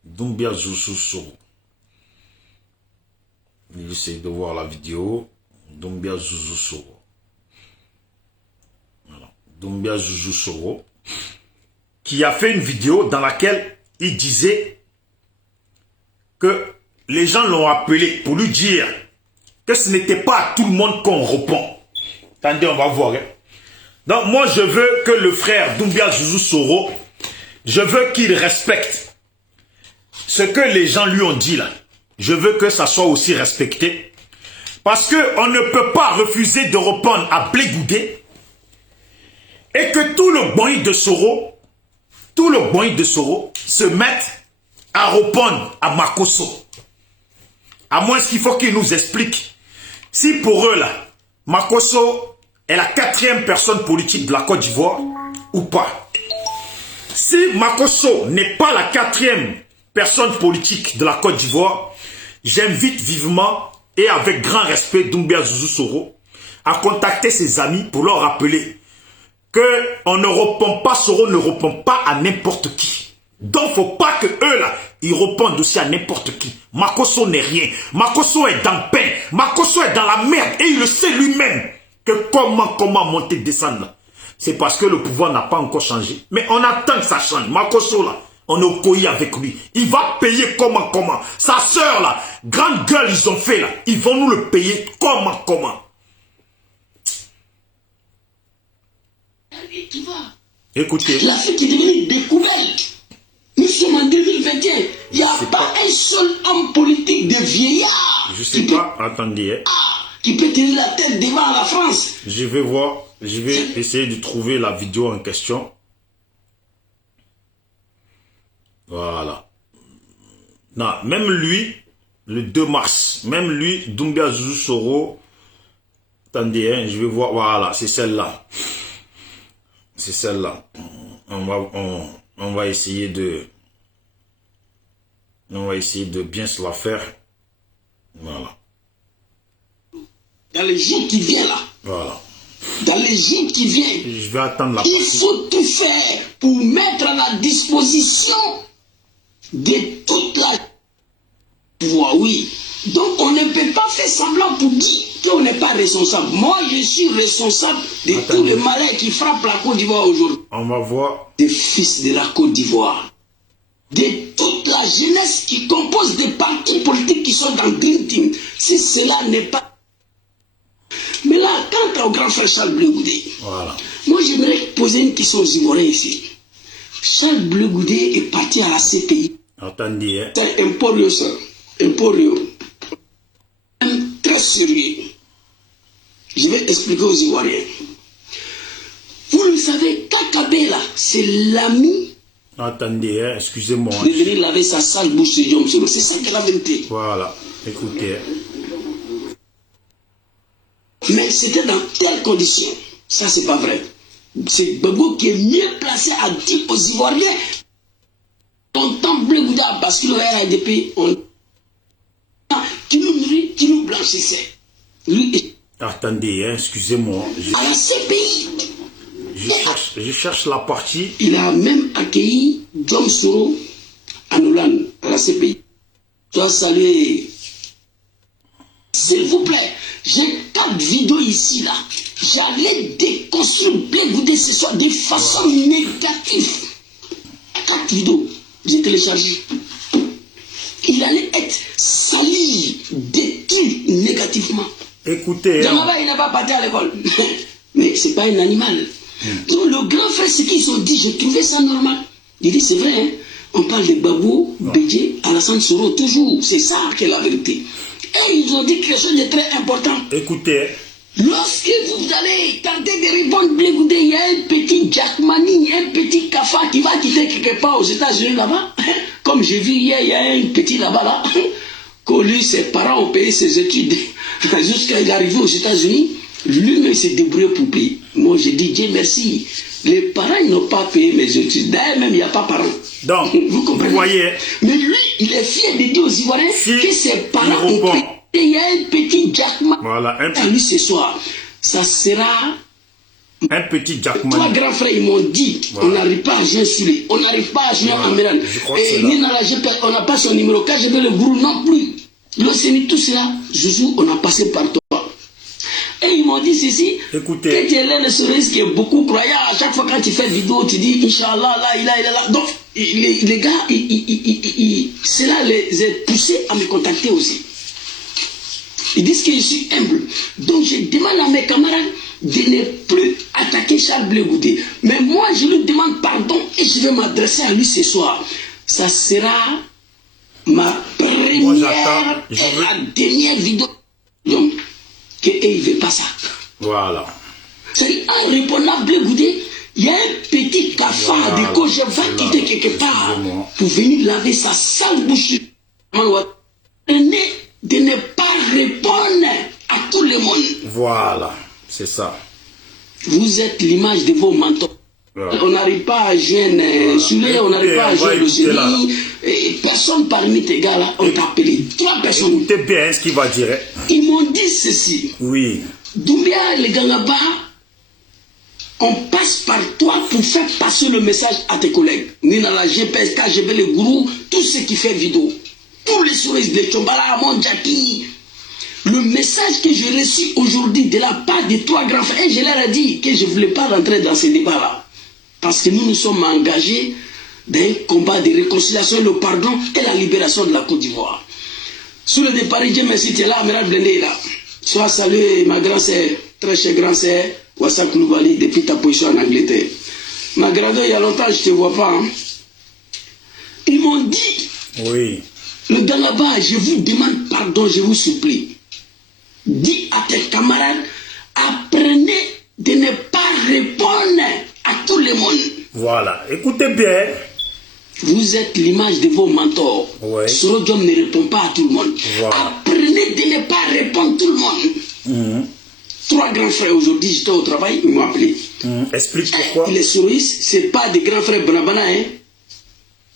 Doumbia Joujou Soro. J'essaie de voir la vidéo. Doumbia Joujou Soro. Voilà. Doumbia Joujou Soro. Qui a fait une vidéo dans laquelle il disait que les gens l'ont appelé pour lui dire que ce n'était pas à tout le monde qu'on répond. Attendez, on va voir. Hein. Donc moi je veux que le frère Doumbia Joujou Soro, je veux qu'il respecte ce que les gens lui ont dit là. Je veux que ça soit aussi respecté. Parce qu'on ne peut pas refuser de répondre à Blé Goudé et que tout le boy de Soro, se mette à répondre à Makosso. À moins qu'il faut qu'il nous explique. Si pour eux là, Makosso est la 4e personne politique de la Côte d'Ivoire ou pas. Si Makosso n'est pas la 4e personne politique de la Côte d'Ivoire, j'invite vivement et avec grand respect Doumbia Joujou Soro à contacter ses amis pour leur rappeler qu'on ne répond pas, Soro ne répond pas à n'importe qui. Donc il ne faut pas que eux là, ils répondent aussi à n'importe qui. Makosso n'est rien. Makosso est dans peine. Makosso est dans la merde et il le sait lui-même que comment monter, descendre là. C'est parce que le pouvoir n'a pas encore changé. Mais on attend que ça change. Makosso là, on est au coï avec lui. Il va payer comment. Sa soeur là, grande gueule ils ont fait là. Ils vont nous le payer comment. Écoutez. L'Afrique est devenue découverte. Nous sommes en 2021. Il n'y a pas un seul homme politique de vieillard. Je sais pas, attendez. Qui peut tenir la tête devant la France. Je vais voir, je vais essayer de trouver la vidéo en question. Voilà. Non, même lui, le 2 mars, même lui, Doumbia Joujou Soro, attendez, hein, je vais voir, voilà, c'est celle-là. C'est celle-là. On va essayer de bien se la faire. Voilà. Dans les jours qui viennent là. Voilà. Dans les jours qui viennent. Je vais attendre la Il partie. faut tout faire pour mettre à la disposition de toute la voix, oui. Donc on ne peut pas faire semblant pour dire qu'on n'est pas responsable. Moi je suis responsable de tous les malheurs qui frappent la Côte d'Ivoire aujourd'hui. On va voir. Des fils de la Côte d'Ivoire. De toute la jeunesse qui compose des partis politiques qui sont dans Green Team. Si cela n'est pas... Mais là, quant au grand frère Charles Blé Goudé, Voilà. moi j'aimerais poser une question aux Ivoiriens ici. Charles Blé Goudé est parti à la CPI. Attendez, hein. C'est Emporio, ça. Emporio. Très sérieux. Je vais expliquer aux Ivoiriens. Vous le savez, Kakabé là, c'est l'ami. Attendez, hein, excusez-moi. De venir laver sa sale bouche de Diom Soro. C'est ça que la vérité. Voilà, écoutez. Mais c'était dans telles conditions. Ça, c'est pas vrai. C'est Gbagbo qui est mieux placé à dire aux Ivoiriens. Ton temps Blé Goudé a basculé au RADP. Tu nous nourris, tu nous blanchissais. Lui, Attendez, hein, excusez-moi. À la CPI. Je cherche la partie. Il a même accueilli John Soro à Hollande, à la CPI. Je dois saluer. S'il vous plaît, j'ai 4 vidéos ici, là. J'allais déconstruire Blé Goudé ce soir de façon négative. 4 vidéos, j'ai téléchargé. Il allait être sali, détruit négativement. Écoutez. Djamaba, il n'a pas parti à l'école. Mais c'est pas un animal. Donc le grand frère, ce qu'ils ont dit, j'ai trouvé ça normal. Il dit, c'est vrai, hein? On parle de Babou, Bédié, Alassane Soro, toujours. C'est ça qui est la vérité. Et ils ont dit quelque chose de très important. Écoutez. Lorsque vous allez tenter de répondre Blé Goudé, il y a un petit Jackmani, un petit Kafa qui va quitter quelque part aux États-Unis là-bas. Comme j'ai vu hier, il y a un petit là-bas là, que lui, ses parents ont payé ses études jusqu'à il est arrivé aux États-Unis. Lui-même s'est débrouillé pour payer. Moi, j'ai dit Dieu merci. Les parents n'ont pas payé mes études. D'ailleurs, même il n'y a pas parents. Donc, vous comprenez? Vous voyez. Mais lui, il est fier de dire aux Ivoiriens que ses parents ont payé. Il y a un petit Jackman. Voilà, lui ce soir, ça sera un petit Jackman. 3 grands frères, ils m'ont dit, voilà. On n'arrive pas à agir sur lui, on n'arrive pas à agir en Améran. Et ni dans la GP, on n'a pas son numéro. Quand je vais le gourou non plus. L'OCMI, tout cela, Joujou, on a passé par toi. Et ils m'ont dit ceci. Écoutez. Que tu es l'un de ceux qui est beaucoup croyant. À chaque fois quand tu fais vidéo, tu dis Inch'Allah, là, il est là. Donc, les gars, cela les a poussés à me contacter aussi. Ils disent que je suis humble. Donc je demande à mes camarades de ne plus attaquer Charles Blé Goudé. Mais moi, je lui demande pardon et je vais m'adresser à lui ce soir. Ça sera ma première et la dernière vidéo. Donc, qu'il ne veut pas ça. Voilà. C'est en répondant à Blé Goudé, il y a un petit cafard de quoi je vais quitter quelque part pour venir laver sa sale bouche. De ne pas répondre à tout le monde. Voilà, c'est ça. Vous êtes l'image de vos mentors. Voilà. On n'arrive pas à joindre Soulé, on n'arrive pas à joindre le génie. Personne parmi tes gars là, on t'a appelé. 3 personnes. Écoutez bien ce qu'il va dire. Ils m'ont dit ceci. Oui. Doumbia et les Gangaba, on passe par toi pour faire passer le message à tes collègues. Nina la GPS, KGB, le gourou, tout ce qui fait vidéo. Tous les souris de Tchombala, Mondjaki. Le message que j'ai reçu aujourd'hui de la part des 3 grands frères, et je leur ai dit que je ne voulais pas rentrer dans ce débat-là. Parce que nous nous sommes engagés dans un combat de réconciliation, le pardon et la libération de la Côte d'Ivoire. Sous le départ, Dieu merci, tu es là, Amiral Blendé est là. Sois salué, ma grand-sœur, très chère grand-sœur, Wassa Koulibaly, depuis ta position en Angleterre. Ma grande, il y a longtemps, je ne te vois pas. Hein. Ils m'ont dit. Oui. Le gars là-bas, je vous demande pardon, je vous supplie. Dis à tes camarades, apprenez de ne pas répondre à tout le monde. Voilà, écoutez bien. Vous êtes l'image de vos mentors. Ouais. Sorodium ne répond pas à tout le monde. Voilà. Apprenez de ne pas répondre à tout le monde. 3 grands frères aujourd'hui, j'étais au travail, ils m'ont appelé. Explique pourquoi. Les souris, ce n'est pas des grands frères Banabana, hein.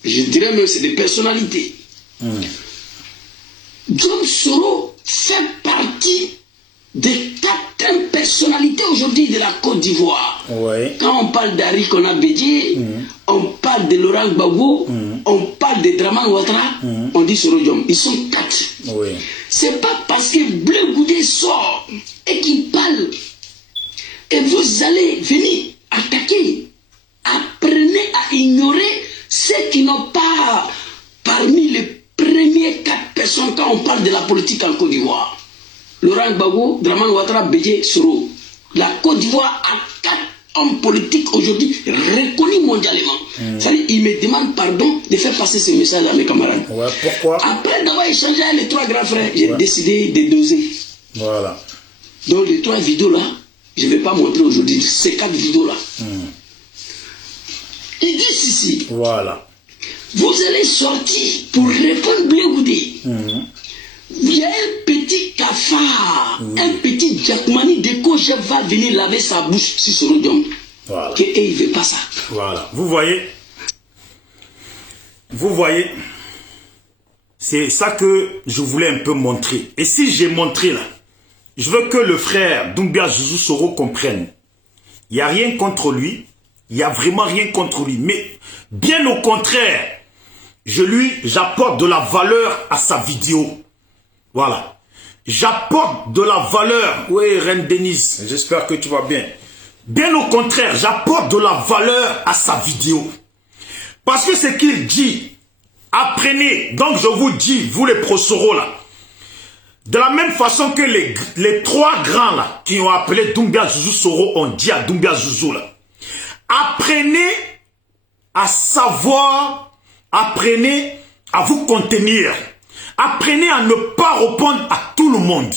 Je dirais même c'est des personnalités. John Soro fait partie des 4 personnalités aujourd'hui de la Côte d'Ivoire. Ouais. Quand on parle d'Ari Kona Bédié, on parle de Laurent Gbagbo, on parle de Draman Ouattara, on dit Soro Diom. Ils sont 4. Ouais. C'est pas parce que Blé Goudé sort et qu'il parle et vous allez venir attaquer. Apprenez à ignorer ceux qui n'ont pas parmi les premières 4 personnes quand on parle de la politique en Côte d'Ivoire. Laurent Gbagbo, Draman Ouattara, Bédié, Soro. La Côte d'Ivoire a 4 hommes politiques aujourd'hui reconnus mondialement. C'est-à-dire, ils me demandent pardon de faire passer ce message à mes camarades. Ouais, pourquoi? Après d'avoir échangé avec les 3 grands frères, j'ai décidé de doser. Voilà. Donc les 3 vidéos là, je ne vais pas montrer aujourd'hui, ces 4 vidéos là. Ils disent ici. Voilà. Vous allez sortir pour répondre Blé Goudé. Il y a un petit cafard, un petit Jackmani de Koje va venir laver sa bouche sur ce rodium. Voilà. Et il ne veut pas ça. Voilà. Vous voyez? Vous voyez? C'est ça que je voulais un peu montrer. Et si j'ai montré là, je veux que le frère Doumbia Zouzou Soro comprenne. Il n'y a rien contre lui. Il n'y a vraiment rien contre lui. Mais bien au contraire, j'apporte de la valeur à sa vidéo. Voilà. J'apporte de la valeur. Oui, Reine Denise, j'espère que tu vas bien. Bien au contraire, j'apporte de la valeur à sa vidéo. Parce que ce qu'il dit, apprenez. Donc je vous dis, vous les prosoros là, de la même façon que les trois grands là, qui ont appelé Doumbia Zouzou Soro, ont dit à Doumbia Zouzou là, apprenez à savoir, apprenez à vous contenir. Apprenez à ne pas répondre à tout le monde.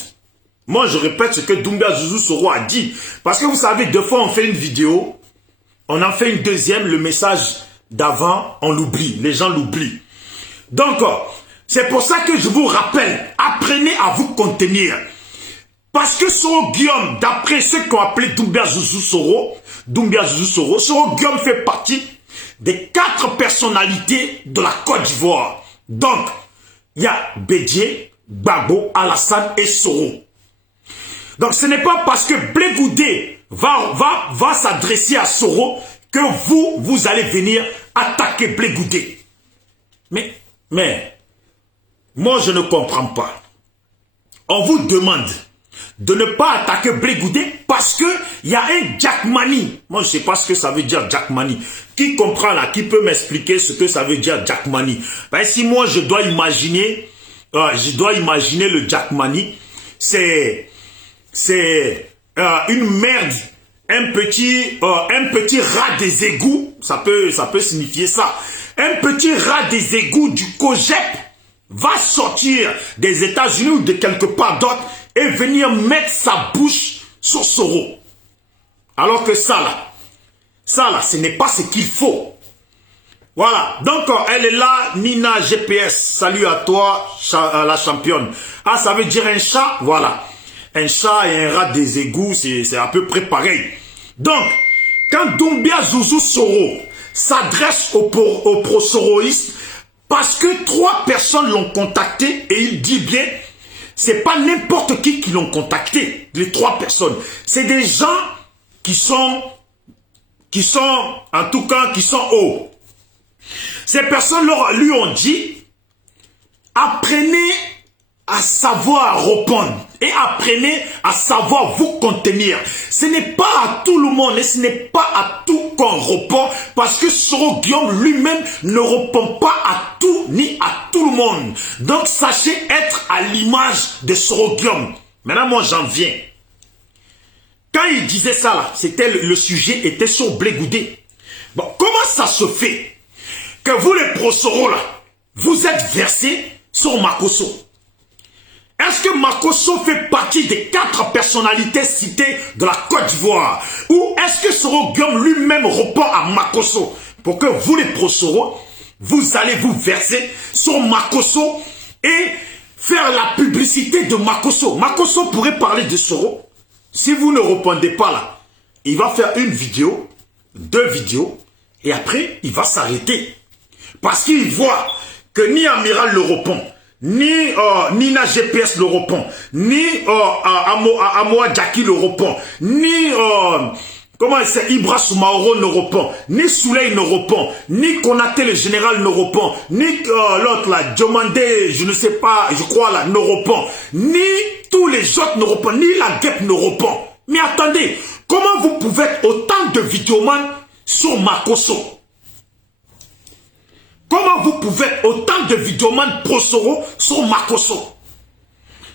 Moi, je répète ce que Doumbia Zouzou Soro a dit. Parce que vous savez, deux fois, on fait une vidéo, on en fait une deuxième, le message d'avant, on l'oublie. Les gens l'oublient. Donc, c'est pour ça que je vous rappelle, apprenez à vous contenir. Parce que Soro Guillaume, d'après ceux qui ont appelé Doumbia Zouzou Soro, Soro Guillaume fait partie des 4 personnalités de la Côte d'Ivoire. Donc, il y a Bédié, Gbagbo, Alassane et Soro. Donc ce n'est pas parce que Blé Goudé va s'adresser à Soro que vous allez venir attaquer Blé Goudé. Mais, moi je ne comprends pas. On vous demande de ne pas attaquer Blé Goudé parce que il y a un Jack Mani. Moi je ne sais pas ce que ça veut dire Jack Mani. Qui comprend là? Qui peut m'expliquer ce que ça veut dire Jack Mani? Ben, si moi je dois imaginer le Jack Mani, c'est une merde, un petit rat des égouts, ça peut signifier ça. Un petit rat des égouts du COGEP va sortir des États-Unis ou de quelque part d'autre et venir mettre sa bouche sur Soro. Alors que ça là, ce n'est pas ce qu'il faut. Voilà, donc elle est là, Nina GPS, salut à toi, la championne. Ah, ça veut dire un chat, voilà. Un chat et un rat des égouts, c'est à peu près pareil. Donc, quand Doumbia Zouzou Soro s'adresse aux pro-soroïstes, parce que 3 personnes l'ont contacté, et il dit bien, c'est pas n'importe qui l'ont contacté, les 3 personnes. C'est des gens qui sont en tout cas, qui sont hauts. Ces personnes lui ont dit, apprenez à savoir répondre et apprenez à savoir vous contenir. Ce n'est pas à tout le monde et ce n'est pas à tout qu'on répond parce que Soro Guillaume lui-même ne répond pas à tout ni à tout le monde. Donc sachez être à l'image de Soro Guillaume. Maintenant moi j'en viens. Quand il disait ça là, c'était le sujet était sur Blé Goudé. Bon, comment ça se fait que vous les pro-Soro là, vous êtes versés sur Makosso? Est-ce que Makosso fait partie des 4 personnalités citées de la Côte d'Ivoire? Ou est-ce que Soro Guillaume lui-même répond à Makosso? Pour que vous les pro-Soro, vous allez vous verser sur Makosso et faire la publicité de Makosso. Makosso pourrait parler de Soro. Si vous ne répondez pas là, il va faire une vidéo, 2 vidéos, et après, il va s'arrêter. Parce qu'il voit que ni Amiral le répond, ni Nina GPS le répond, ni Amoa Jackie le répond, ni Ibra Soumaoro ne répond, ni Souley ne répond, ni Konaté le général ne répond, ni l'autre là, Diomandé, je ne sais pas, je crois là, ne répond, ni tous les autres ne répondent, ni la guêpe ne répond. Mais attendez, comment vous pouvez être autant de vidéomans sur Makosso? Comment vous pouvez être autant de vidéomans pro-Soro sur Makosso?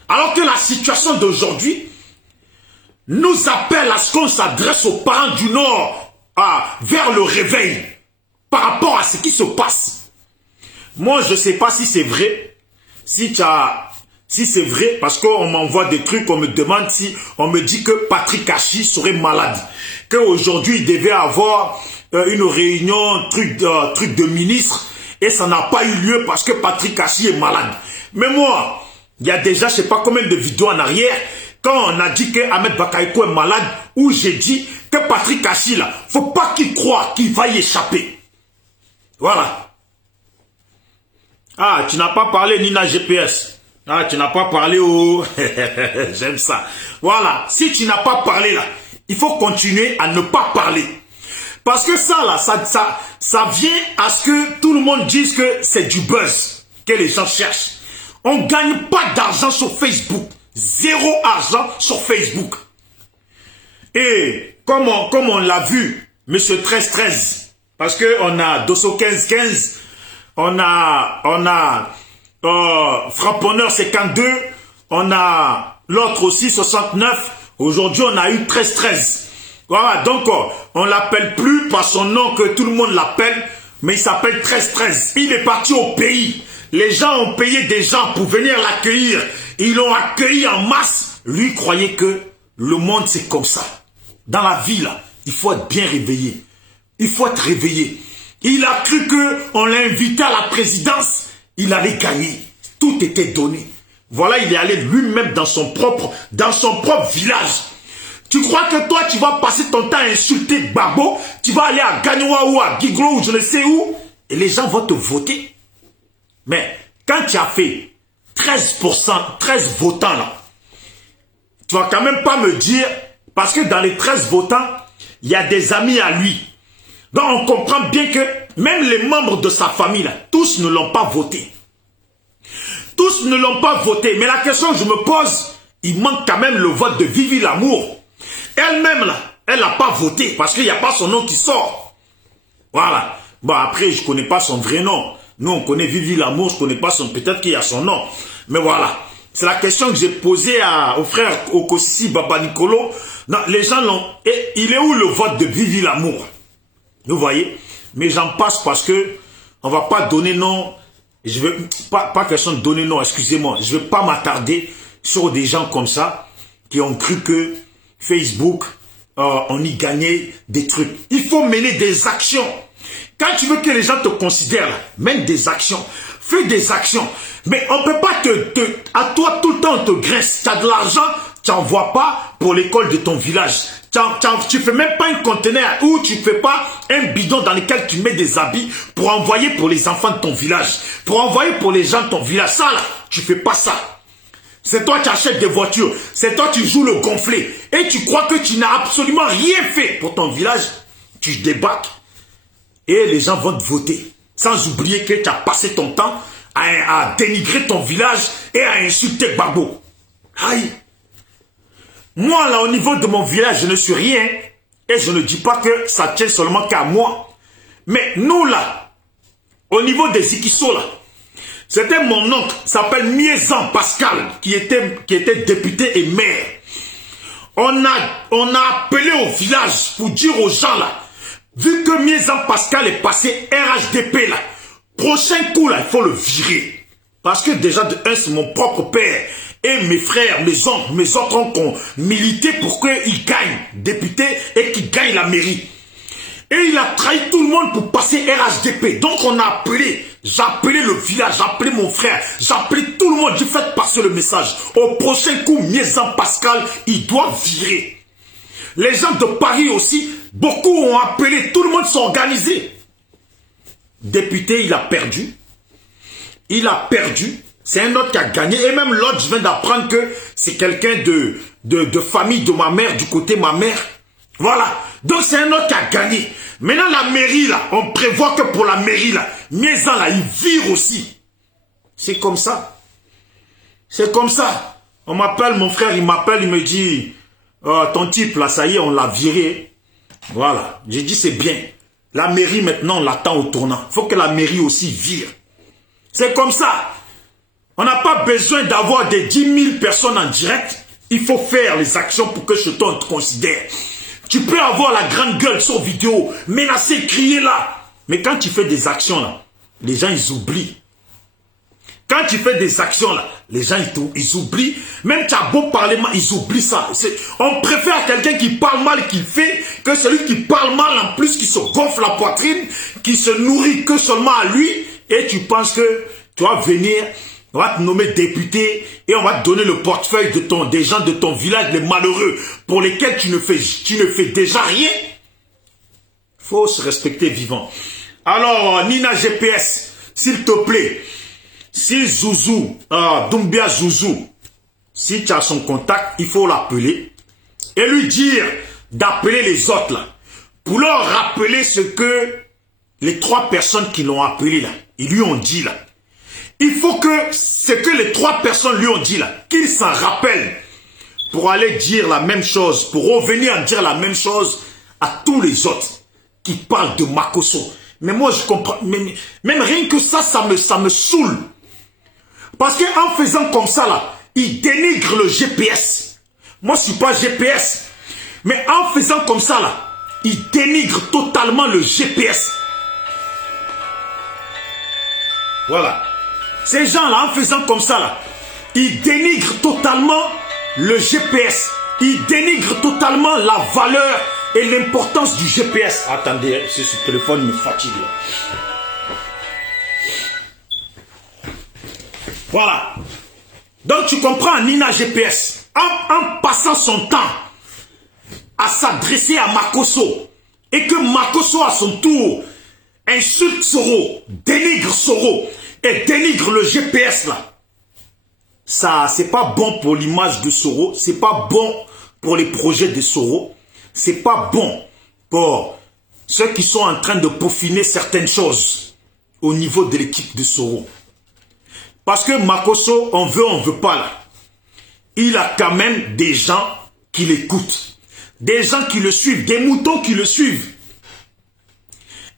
Alors que la situation d'aujourd'hui nous appelle à ce qu'on s'adresse aux parents du Nord vers le réveil par rapport à ce qui se passe. Moi, je ne sais pas si c'est vrai. Si c'est vrai, parce qu'on m'envoie des trucs, on me demande si on me dit que Patrick Hachi serait malade. Qu'aujourd'hui, il devait avoir une réunion, truc de ministre. Et ça n'a pas eu lieu parce que Patrick Hachi est malade. Mais moi, il y a déjà, je ne sais pas combien de vidéos en arrière, quand on a dit que Ahmed Bakaïko est malade, où j'ai dit que Patrick Hachi, là, faut pas qu'il croie qu'il va y échapper. Voilà. Ah, tu n'as pas parlé Nina GPS. Ah, tu n'as pas parlé au... J'aime ça. Voilà, si tu n'as pas parlé là, il faut continuer à ne pas parler. Parce que ça là, ça vient à ce que tout le monde dise que c'est du buzz que les gens cherchent. On ne gagne pas d'argent sur Facebook. Zéro argent sur Facebook. Et comme on l'a vu, Monsieur 1313, parce que on a Dosso 1515, on a Frapponneur 52, on a l'autre aussi 69, aujourd'hui on a eu 1313. Voilà, donc on l'appelle plus par son nom que tout le monde l'appelle, mais il s'appelle 1313. Il est parti au pays. Les gens ont payé des gens pour venir l'accueillir. Ils l'ont accueilli en masse. Lui croyait que le monde c'est comme ça. Dans la vie là, il faut être bien réveillé. Il faut être réveillé. Il a cru qu'on l'a invité à la présidence, il allait gagner. Tout était donné. Voilà, il est allé lui-même dans son propre village. Tu crois que toi, tu vas passer ton temps à insulter Babo, tu vas aller à Gagnoua ou à Giglo ou je ne sais où, et les gens vont te voter. Mais quand tu as fait 13%, 13 votants là, tu vas quand même pas me dire, parce que dans les 13 votants, il y a des amis à lui. Donc on comprend bien que même les membres de sa famille là, tous ne l'ont pas voté. Tous ne l'ont pas voté. Mais la question que je me pose, il manque quand même le vote de Vivi Lamour. Elle-même, là, elle n'a pas voté parce qu'il n'y a pas son nom qui sort. Voilà. Bon, après, je ne connais pas son vrai nom. Nous, on connaît Vivi Lamour, je ne connais pas son... Peut-être qu'il y a son nom. Mais voilà. C'est la question que j'ai posée au frère Okosisi Baba Nicolo. Non, les gens l'ont... Et il est où le vote de Vivi Lamour? Vous voyez? Mais j'en passe parce que on ne va pas donner nom... Je veux pas question de donner nom, excusez-moi. Je ne veux pas m'attarder sur des gens comme ça qui ont cru que Facebook, on y gagnait des trucs. Il faut mener des actions. Quand tu veux que les gens te considèrent, mène des actions. Fais des actions. Mais on ne peut pas à toi tout le temps on te graisse. Tu as de l'argent, tu n'envoies pas pour l'école de ton village. Tu ne fais même pas un conteneur ou tu ne fais pas un bidon dans lequel tu mets des habits pour envoyer pour les enfants de ton village. Pour envoyer pour les gens de ton village. Ça là, tu ne fais pas ça. C'est toi qui achètes des voitures. C'est toi qui joues le gonflé. Et tu crois que tu n'as absolument rien fait pour ton village. Tu débarques. Et les gens vont te voter. Sans oublier que tu as passé ton temps à dénigrer ton village et à insulter Babo. Aïe. Moi, là, au niveau de mon village, je ne suis rien. Et je ne dis pas que ça tient seulement qu'à moi. Mais nous, là, au niveau des Ikiso, là, c'était mon oncle, s'appelle Miezan Pascal, qui était député et maire. On a appelé au village pour dire aux gens, là, vu que Miezan Pascal est passé RHDP, là, prochain coup, là, il faut le virer. Parce que déjà, de un, c'est mon propre père. Et mes frères, mes oncles, mes autres oncles ont milité pour qu'il gagne député et qu'il gagne la mairie. Et il a trahi tout le monde pour passer RHDP. Donc on a appelé, j'ai appelé le village, j'ai appelé mon frère, j'ai appelé tout le monde, j'ai fait passer le message. Au prochain coup, Miezan Pascal, il doit virer. Les gens de Paris aussi, beaucoup ont appelé, tout le monde s'est organisé. Député, il a perdu. Il a perdu. C'est un autre qui a gagné. Et même l'autre, je viens d'apprendre que c'est quelqu'un de famille de ma mère, du côté de ma mère. Voilà. Donc c'est un autre qui a gagné. Maintenant la mairie là, on prévoit que pour la mairie là, Miezan là, il vire aussi. C'est comme ça. C'est comme ça. On m'appelle, mon frère, il m'appelle, il me dit, ton type là, ça y est, on l'a viré. Voilà. J'ai dit c'est bien. La mairie maintenant, on l'attend au tournant. Il faut que la mairie aussi vire. C'est comme ça. On n'a pas besoin d'avoir des 10 000 personnes en direct. Il faut faire les actions pour que ce temps te considère. Tu peux avoir la grande gueule sur vidéo, menacer, crier là. Mais quand tu fais des actions là, les gens ils oublient. Quand tu fais des actions là, les gens ils oublient. Même tu as beau parler mal, ils oublient ça. On préfère quelqu'un qui parle mal qu'il fait que celui qui parle mal en plus, qui se gonfle la poitrine, qui se nourrit que seulement à lui. Et tu penses que tu vas venir, on va te nommer député et on va te donner le portefeuille des gens de ton village, les malheureux, pour lesquels tu ne fais déjà rien. Il faut se respecter vivant. Alors, Nina GPS, s'il te plaît, Si Zouzou, Doumbia Zouzou, si tu as son contact, il faut l'appeler et lui dire d'appeler les autres là, pour leur rappeler ce que les 3 personnes qui l'ont appelé là, ils lui ont dit là. Il faut que ce que les 3 personnes lui ont dit là, qu'il s'en rappelle pour aller dire la même chose, pour revenir dire la même chose à tous les autres qui parlent de Makosso. Mais moi je comprends, même rien que ça, ça me saoule. Parce qu'en faisant comme ça là, il dénigre le GPS. Moi je ne suis pas GPS, mais en faisant comme ça là, il dénigre totalement le GPS. Voilà. Ces gens-là, en faisant comme ça, là, ils dénigrent totalement le GPS. Ils dénigrent totalement la valeur et l'importance du GPS. Attendez, ce téléphone me fatigue. Là. Voilà. Donc tu comprends, Nina GPS, en passant son temps à s'adresser à Makosso, et que Makosso à son tour insulte Soro, dénigre Soro, et dénigre le GPS là. Ça, c'est pas bon pour l'image de Soro, c'est pas bon pour les projets de Soro, c'est pas bon pour ceux qui sont en train de peaufiner certaines choses au niveau de l'équipe de Soro. Parce que Makosso, on veut pas là. Il a quand même des gens qui l'écoutent, des gens qui le suivent, des moutons qui le suivent.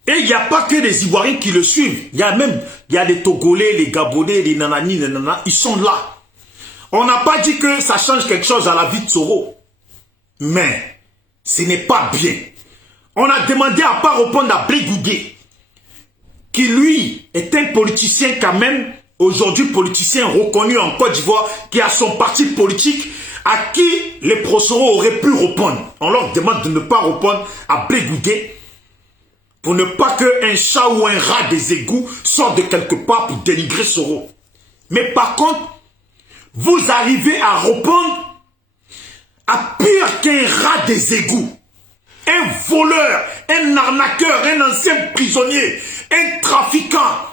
Et il n'y a pas que les Ivoiriens qui le suivent. Il y a les Togolais, les Gabonais, les nanani, les nanana. Ils sont là. On n'a pas dit que ça change quelque chose à la vie de Soro. Mais ce n'est pas bien. On a demandé à pas répondre à Blégoudé, qui lui est un politicien quand même, aujourd'hui politicien reconnu en Côte d'Ivoire, qui a son parti politique, à qui les pro-Soro auraient pu répondre. On leur demande de ne pas répondre à Blégoudé, pour ne pas qu'un chat ou un rat des égouts sorte de quelque part pour dénigrer Soro. Mais par contre, vous arrivez à répondre à pire qu'un rat des égouts. Un voleur, un arnaqueur, un ancien prisonnier, un trafiquant,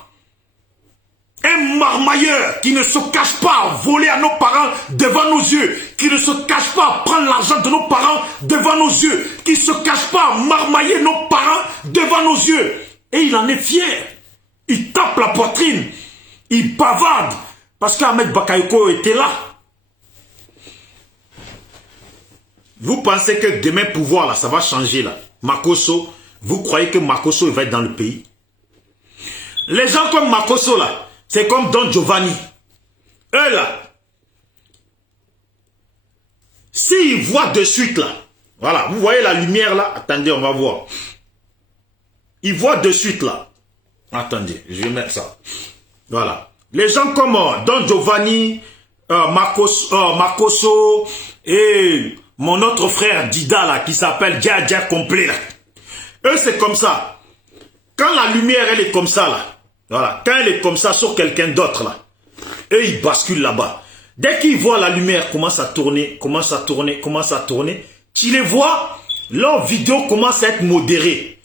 un marmailleur qui ne se cache pas à voler à nos parents devant nos yeux, qui ne se cache pas à prendre l'argent de nos parents devant nos yeux, qui ne se cache pas à marmailler nos parents devant nos yeux. Et il en est fier. Il tape la poitrine. Il bavarde. Parce qu'Ahmed Bakayoko était là. Vous pensez que demain pouvoir là, ça va changer là. Makosso, vous croyez que Makosso il va être dans le pays? Les gens comme Makosso là, c'est comme Don Giovanni. Eux là, s'ils voient de suite là, voilà, vous voyez la lumière là, attendez, on va voir. Ils voient de suite là. Attendez, je vais mettre ça. Voilà. Les gens comme Don Giovanni, Makosso et mon autre frère Dida là, qui s'appelle Dja Complet là. Eux c'est comme ça. Quand la lumière elle est comme ça là, voilà, quand elle est comme ça sur quelqu'un d'autre là, eux ils basculent là-bas. Dès qu'ils voient la lumière commence à tourner, commence à tourner, commence à tourner, tu les vois, leur vidéo commence à être modérée.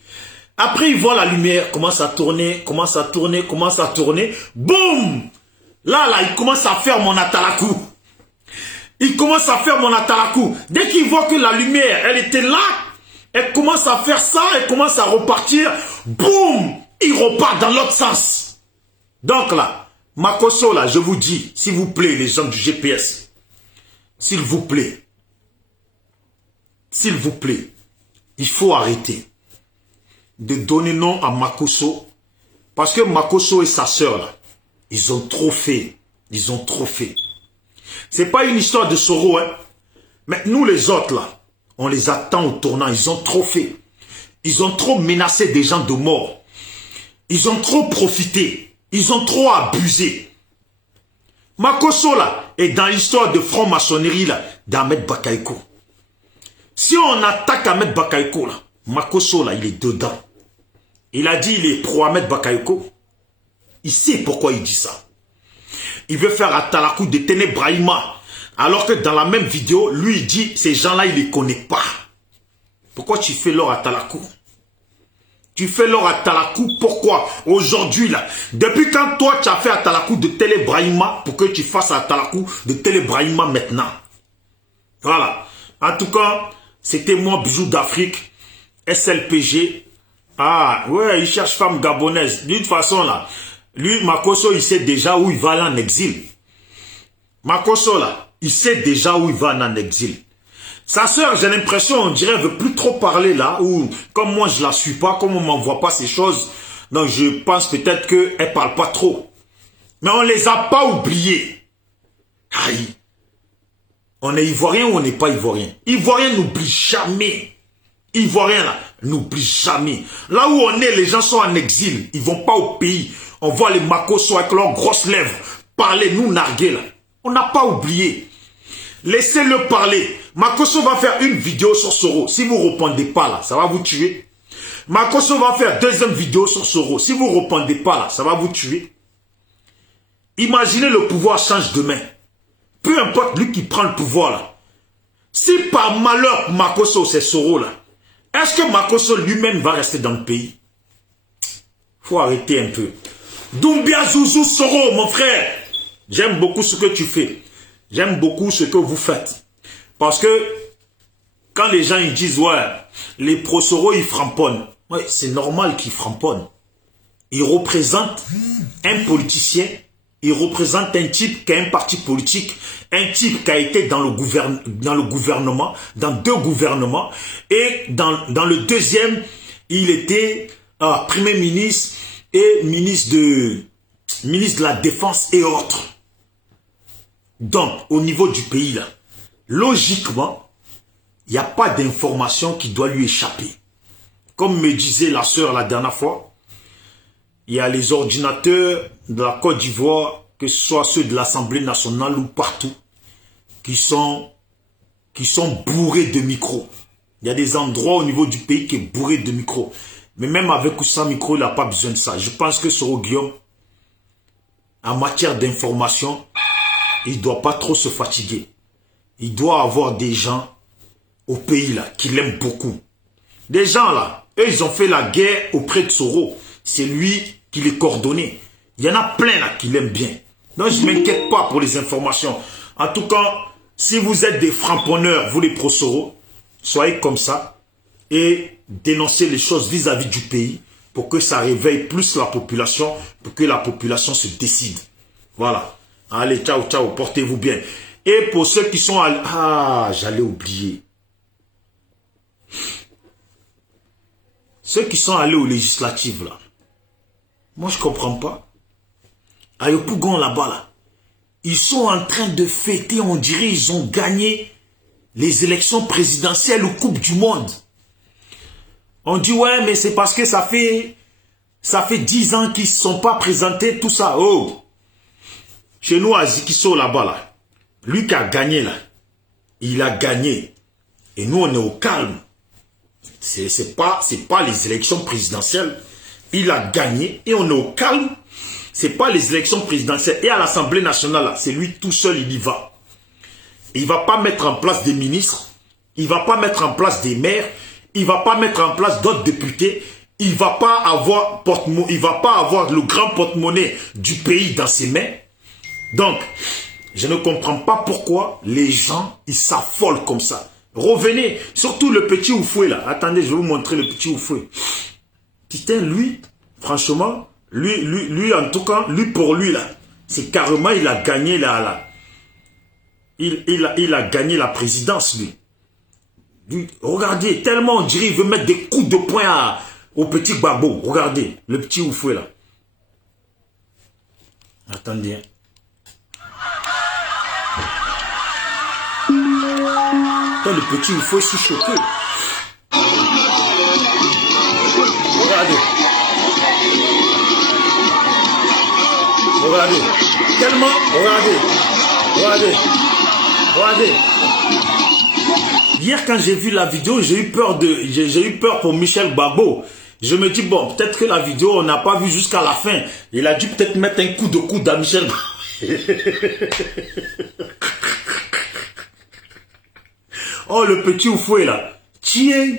Après ils voient la lumière, commence à tourner, commence à tourner, commence à tourner, boum! Là, ils commencent à faire mon atalakou. Ils commencent à faire mon atalakou. Dès qu'ils voient que la lumière, elle était là, elle commence à faire ça, elle commence à repartir, boum! Il repart dans l'autre sens. Donc là, Makosso là, je vous dis, s'il vous plaît, les gens du GPS, s'il vous plaît, il faut arrêter de donner nom à Makosso, parce que Makosso et sa sœur là, ils ont trop fait, ils ont trop fait. C'est pas une histoire de Soro, hein. Mais nous les autres là, on les attend au tournant, ils ont trop fait. Ils ont trop menacé des gens de mort. Ils ont trop profité. Ils ont trop abusé. Makosso là est dans l'histoire de franc-maçonnerie là d'Ahmed Bakayoko. Si on attaque Ahmed Bakayoko là, Makosso là il est dedans. Il a dit il est pro Ahmed Bakayoko. Il sait pourquoi il dit ça. Il veut faire Atalakou de Tene Brahima. Alors que dans la même vidéo, lui il dit ces gens là il ne les connaît pas. Pourquoi tu fais leur Atalakou? Tu fais l'or à Talakou, pourquoi? Aujourd'hui, là, depuis quand toi, tu as fait à Talakou de Télé Brahima pour que tu fasses à Talakou de Télé Brahima maintenant? Voilà. En tout cas, c'était moi, Bijou d'Afrique, SLPG. Ah, ouais, il cherche femme gabonaise. De toute façon, là, lui, Makosso, il sait déjà où il va aller en exil. Makosso, là, il sait déjà où il va aller en exil. Sa sœur, j'ai l'impression, on dirait, elle veut plus trop parler là, ou comme moi je la suis pas, comme on m'envoie pas ces choses, donc je pense peut-être qu'elle parle pas trop. Mais on les a pas oubliés. Aïe. On est ivoirien ou on n'est pas ivoirien? Ivoirien n'oublie jamais. Ivoirien là, n'oublie jamais. Là où on est, les gens sont en exil, ils vont pas au pays. On voit les Makosso avec leurs grosses lèvres parler, nous narguer là. On n'a pas oublié. Laissez-le parler. Makosso va faire une vidéo sur Soro. Si vous ne répondez pas là, ça va vous tuer. Makosso va faire deuxième vidéo sur Soro. Si vous ne répondez pas là, ça va vous tuer. Imaginez le pouvoir change demain. Peu importe lui qui prend le pouvoir là. Si par malheur Makosso c'est Soro là, est-ce que Makosso lui-même va rester dans le pays? Faut arrêter un peu. Doumbia Zouzou Soro, mon frère. J'aime beaucoup ce que tu fais. J'aime beaucoup ce que vous faites. Parce que quand les gens ils disent, ouais, les pro-Soro ils framponnent. Ouais, c'est normal qu'ils framponnent. Ils représentent un politicien. Ils représentent un type qui a un parti politique. Un type qui a été dans le gouvernement, dans deux gouvernements. Et dans le deuxième, il était Premier ministre et ministre de la Défense et autres. Donc, au niveau du pays, là, logiquement, il n'y a pas d'information qui doit lui échapper. Comme me disait la sœur la dernière fois, il y a les ordinateurs de la Côte d'Ivoire, que ce soit ceux de l'Assemblée nationale ou partout, qui sont bourrés de micros. Il y a des endroits au niveau du pays qui est bourré de micros. Mais même avec ou sans micro, il n'a pas besoin de ça. Je pense que Soro Guillaume, en matière d'information, il ne doit pas trop se fatiguer. Il doit avoir des gens au pays là qui l'aiment beaucoup. Des gens là, eux ils ont fait la guerre auprès de Soro. C'est lui qui les coordonnait. Il y en a plein là qui l'aiment bien. Donc je ne m'inquiète pas pour les informations. En tout cas, si vous êtes des framponneurs, vous les pro-Soro, soyez comme ça et dénoncez les choses vis-à-vis du pays pour que ça réveille plus la population, pour que la population se décide. Voilà. Allez, ciao, ciao, portez-vous bien. Et pour ceux qui sont allés... Ah, j'allais oublier. Ceux qui sont allés aux législatives, là. Moi, je ne comprends pas. À Yopougon, là-bas, là. Ils sont en train de fêter, on dirait, ils ont gagné les élections présidentielles ou Coupe du Monde. On dit, ouais, mais c'est parce que ça fait 10 ans qu'ils ne se sont pas présentés, tout ça. Oh! Chez nous, à Zikiso, là-bas, là, lui qui a gagné, là, il a gagné. Et nous, on est au calme. C'est pas les élections présidentielles. Il a gagné et on est au calme. C'est pas les élections présidentielles. Et à l'Assemblée nationale, là, c'est lui tout seul, il y va. Il ne va pas mettre en place des ministres. Il ne va pas mettre en place des maires. Il ne va pas mettre en place d'autres députés. Il ne va pas avoir le grand porte-monnaie du pays dans ses mains. Donc, je ne comprends pas pourquoi les gens, ils s'affolent comme ça. Revenez, surtout le petit Oufoué là. Attendez, je vais vous montrer le petit Oufoué. Putain, lui, franchement, lui en tout cas, lui pour lui là, c'est carrément, il a gagné il a gagné la présidence lui. Regardez, tellement on dirait, il veut mettre des coups de poing au petit Babo. Regardez, le petit Oufoué là. Attendez. Le petit, il faut se choquer. Regardez. Regardez. Tellement. Regardez. Hier, quand j'ai vu la vidéo, j'ai eu peur pour Michel Babo. Je me dis, bon, peut-être que la vidéo, on n'a pas vu jusqu'à la fin. Il a dû peut-être mettre un coup de coude à Michel Babo. Oh, le petit Oufoué, là. Tiens,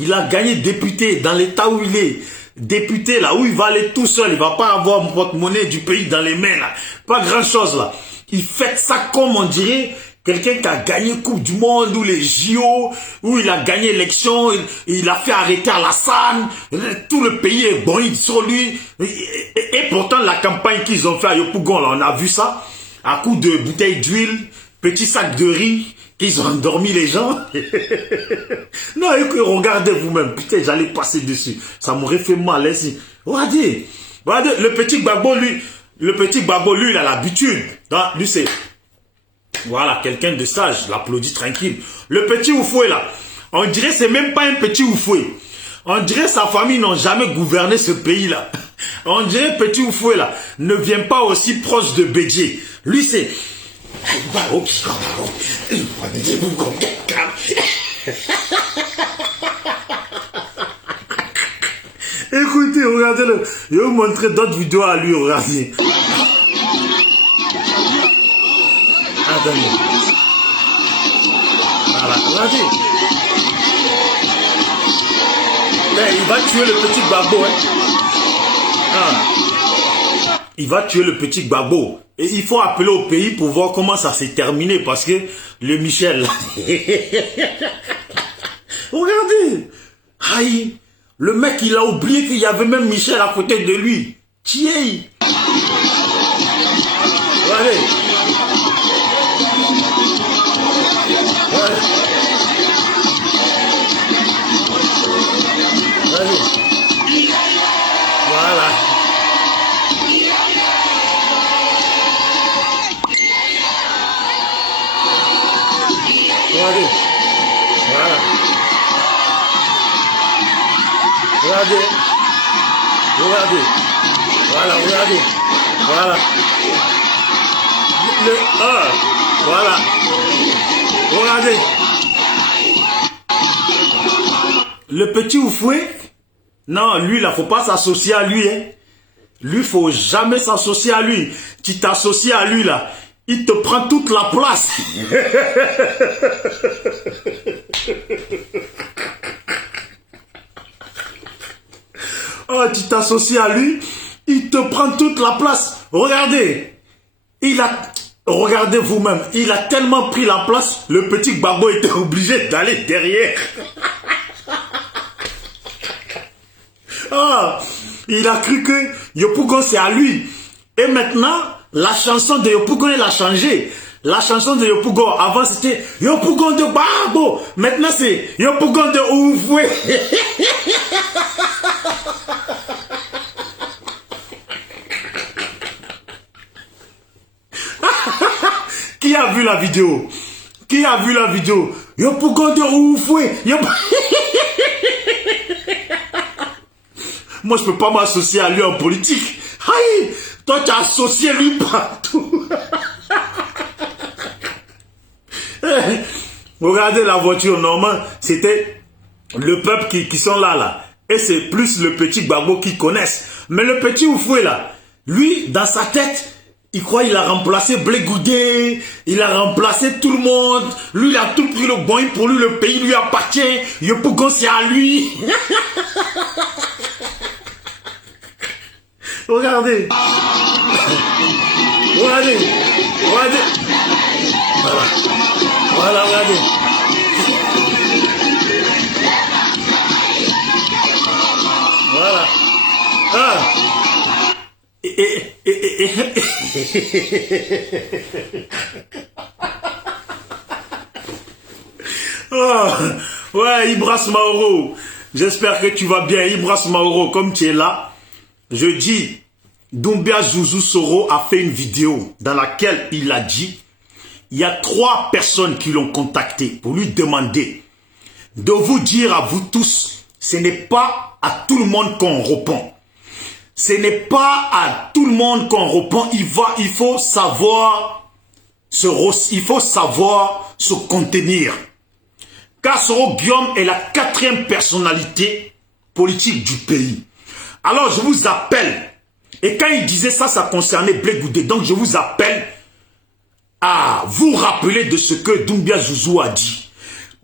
Il a gagné député dans l'état où il est. Député là, où il va aller tout seul. Il va pas avoir mon porte-monnaie du pays dans les mains là. Pas grand chose là. Il fait ça comme on dirait quelqu'un qui a gagné Coupe du Monde ou les JO, où il a gagné l'élection, il a fait arrêter Alassane, tout le pays est brûlé sur lui. Et pourtant la campagne qu'ils ont fait à Yopougon là, on a vu ça, à coup de bouteilles d'huile, petits sacs de riz, qu'ils ont endormi les gens. Non, regardez vous-même. Putain, j'allais passer dessus. Ça m'aurait fait mal. Hein, regardez. Regardez, le petit Gbagbo, lui, il a l'habitude. Lui, c'est... Voilà, quelqu'un de sage. Je l'applaudis tranquille. Le petit Oufoué, là, on dirait c'est même pas un petit Oufoué. On dirait sa famille n'ont jamais gouverné ce pays-là. On dirait petit Oufoué, là, ne vient pas aussi proche de Bédié. Lui, c'est... Écoutez, regardez-le. Je vais vous montrer d'autres vidéos à lui, regardez. Attendez. Voilà, regardez. Mais il va tuer le petit Gbagbo, hein. Ah. Il va tuer le petit Gbagbo. Et il faut appeler au pays pour voir comment ça s'est terminé. Parce que le Michel... Regardez. Aïe. Le mec, il a oublié qu'il y avait même Michel à côté de lui. Tiens. Regardez. Regardez. Voilà. Regardez. Voilà. Regardez. Regardez. Voilà, regardez. Voilà. Voilà. Regardez. Le petit Oufoué, non, lui, là, faut pas s'associer à lui, hein. Lui, faut jamais s'associer à lui. Tu t'associes à lui, là, il te prend toute la place. Oh, tu t'associes à lui, il te prend toute la place. Regardez, regardez vous-même, il a tellement pris la place, le petit Gbagbo était obligé d'aller derrière. Ah, il a cru que Yopougon c'est à lui. Et maintenant, la chanson de Yopougon, il a changé. La chanson de Yopougon, avant c'était Yopougon de Gbagbo. Maintenant c'est Yopougon de Oufoué. Qui a vu la vidéo? Qui a vu la vidéo? Yopougon de Oufoué. Moi, je peux pas m'associer à lui en politique. Aïe, toi, tu as associé lui partout. Regardez la voiture, normalement, c'était le peuple qui sont là. Et c'est plus le petit Gbagbo qui connaissent. Mais le petit Oufoué, là, lui, dans sa tête, il croit qu'il a remplacé Blé Goudé, il a remplacé tout le monde. Lui, il a tout pris le bon, pour lui, le pays lui appartient. Yopougon, c'est à lui. Regardez. Regardez. Regardez. Voilà. Voilà, regardez. Voilà. Ah. Oh. Ouais, Ibras Mauro. J'espère que tu vas bien. Ibras Mauro, comme tu es là. Je dis, Doumbia Zouzou Soro a fait une vidéo dans laquelle il a dit, il y a 3 personnes qui l'ont contacté pour lui demander de vous dire à vous tous, ce n'est pas à tout le monde qu'on répond. Ce n'est pas à tout le monde qu'on répond. Il faut savoir se contenir. Car Soro Guillaume est la 4e personnalité politique du pays. Alors je vous appelle, et quand il disait ça, ça concernait Blé Goudé, donc je vous appelle à vous rappeler de ce que Doumbia Zouzou a dit.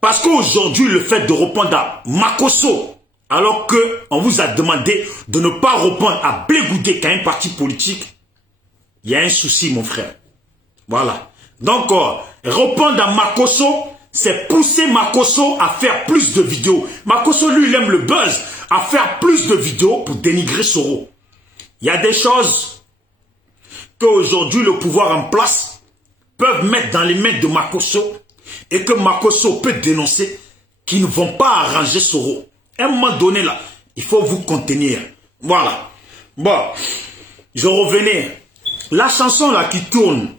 Parce qu'aujourd'hui, le fait de répondre à Makosso, alors qu'on vous a demandé de ne pas répondre à Blé Goudé, qui a un parti politique, il y a un souci, mon frère. Voilà. Donc, répondre à Makosso, c'est pousser Makosso à faire plus de vidéos. Makosso, lui, il aime le buzz, à faire plus de vidéos pour dénigrer Soro. Il y a des choses qu'aujourd'hui, le pouvoir en place peuvent mettre dans les mains de Makosso et que Makosso peut dénoncer, qui ne vont pas arranger Soro. À un moment donné, là, il faut vous contenir. Voilà. Bon, je revenais. La chanson là qui tourne,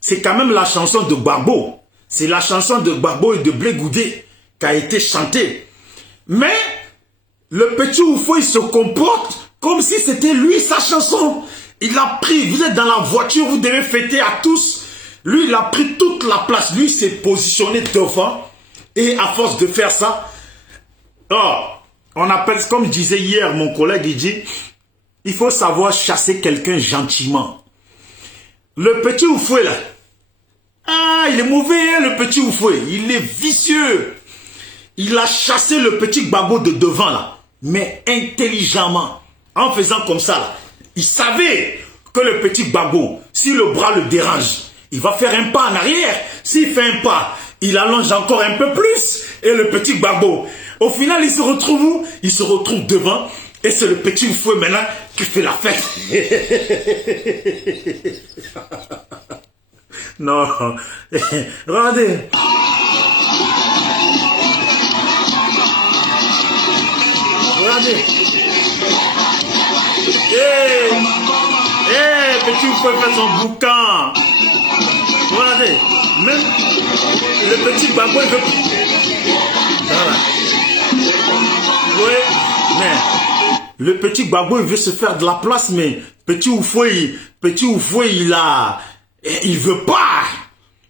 c'est quand même la chanson de Gbagbo. C'est la chanson de Gbagbo et de Blé Goudé qui a été chantée. Mais le petit Oufo, il se comporte comme si c'était lui sa chanson. Il a pris, vous êtes dans la voiture, vous devez fêter à tous. Lui, il a pris toute la place. Lui, il s'est positionné devant. Et à force de faire ça, on appelle, comme disait hier mon collègue, il dit, il faut savoir chasser quelqu'un gentiment. Le petit Oufoué là, il est mauvais, hein, le petit Oufoué. Il est vicieux. Il a chassé le petit Gbagbo de devant là, mais intelligemment. En faisant comme ça là, il savait que le petit Gbagbo, si le bras le dérange, il va faire un pas en arrière. S'il fait un pas, il allonge encore un peu plus. Et le petit Gbagbo, au final, il se retrouve où? Il se retrouve devant. Et c'est le petit Oufoué maintenant qui fait la fête. Non. Regardez. Regardez. Petit Oufoué fait son boucan. Regardez. Même le petit Gbagbo, il veut... Voilà. Oui, mais le petit Gbagbo, il veut se faire de la place, mais petit Oufoué, il veut pas.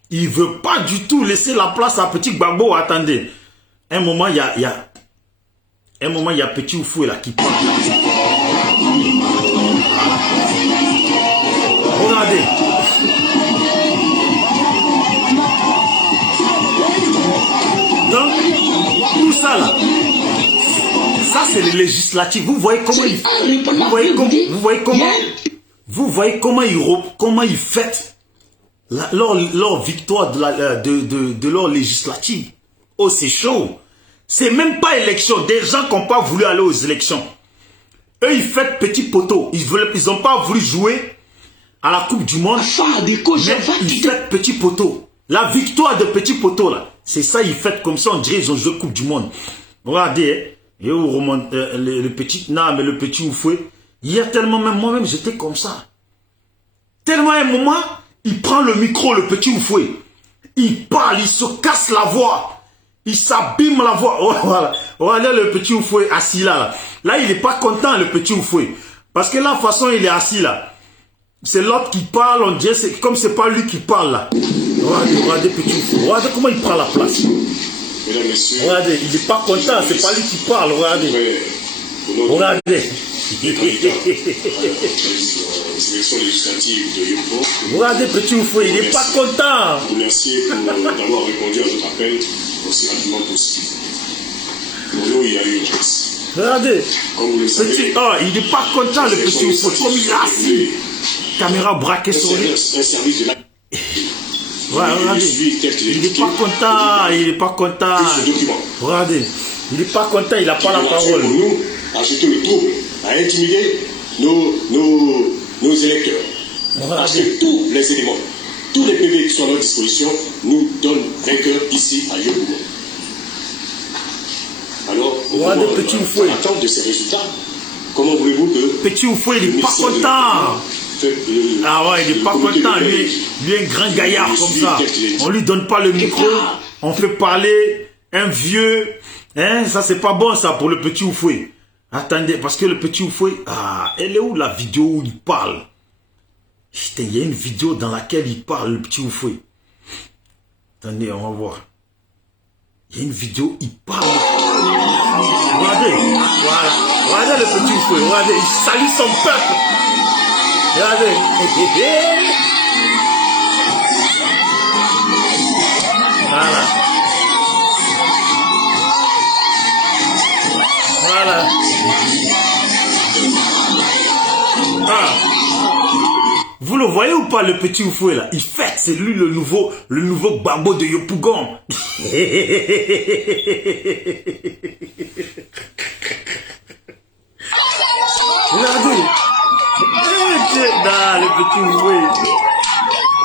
Il veut pas du tout laisser la place à petit Gbagbo. Attendez. Un moment, il y a petit Oufoué là qui parle. Regardez. Donc, tout ça là, ça c'est les législatives. Vous voyez comment ils, comment ils fêtent leur victoire de leur législative. Oh, c'est chaud. C'est même pas élection. Des gens qui n'ont pas voulu aller aux élections. Eux, ils fêtent petit poteau. Ils n'ont pas voulu jouer à la Coupe du Monde. Mais ils fêtent petit poteau. La victoire de petit poteau là. C'est ça, ils fêtent comme ça, on dirait qu'ils ont joué Coupe du Monde. Regardez, le petit Oufoué, hier tellement, même moi-même, j'étais comme ça. Tellement à un moment, il prend le micro, le petit Oufoué. Il parle, il se casse la voix. Il s'abîme la voix. Oh, voilà. Regardez le petit Oufoué assis là. Là, il n'est pas content, le petit Oufoué. Parce que la façon il est assis là, c'est l'autre qui parle, on dirait, comme c'est pas lui qui parle là. Regardez petit Oufoué. Regardez comment il prend la place. Mesdames, Messieurs, regardez, il n'est pas content, c'est pas lui qui parle. Regardez. Regardez. Sélection législative de Yoppo. Regardez petit Oufoué, il n'est pas content. Vous remercier d'avoir répondu à notre appel aussi rapidement possible. Bonjour, il y a eu une chance. Regardez. Comme vous le savez, il n'est pas content le petit Oufoué, comme il est assis. Caméra braquée sur lui. un service de la... Ouais, regardez. Il n'est pas content, il n'est pas content. Regardez, il n'est pas content, il n'a pas la parole. Pour nous, à jeter le trouble, à intimider nos électeurs. Parce que tous les éléments, tous les PV qui sont à notre disposition nous donnent vainqueur ici à Yopougon. Alors, Petit Oufoué. en attente de ces résultats, comment voulez-vous que... Petit Oufoué, il n'est pas content. Ah ouais, il n'est pas content, lui un grand gaillard comme ça. On lui donne pas le micro, on fait parler un vieux. Hein, ça c'est pas bon ça pour le petit Oufoué. Attendez, parce que le petit Oufoué, elle est où la vidéo où il parle? Il y a une vidéo dans laquelle il parle, le petit Oufoué. Attendez, on va voir. Il y a une vidéo, il parle. Regardez, voilà. Regardez le petit Oufoué, regardez, il salue son peuple. Regardez. Voilà. Voilà. Ah. Vous le voyez ou pas, le petit Oufoué là? Il fête, c'est lui le nouveau Gbagbo de Yopougon. Regardez. Le petit Oufoué.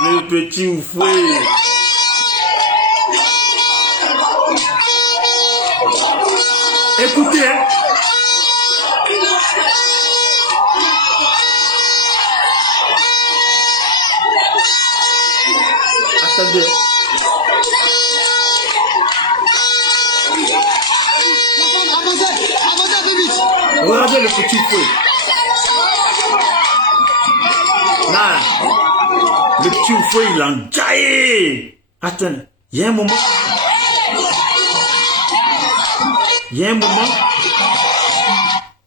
Le petit Oufoué. Écoutez, hein. Attendez. Regardez le petit feu. Là, le petit feu, il a enjaillé. Attends, il y a un moment.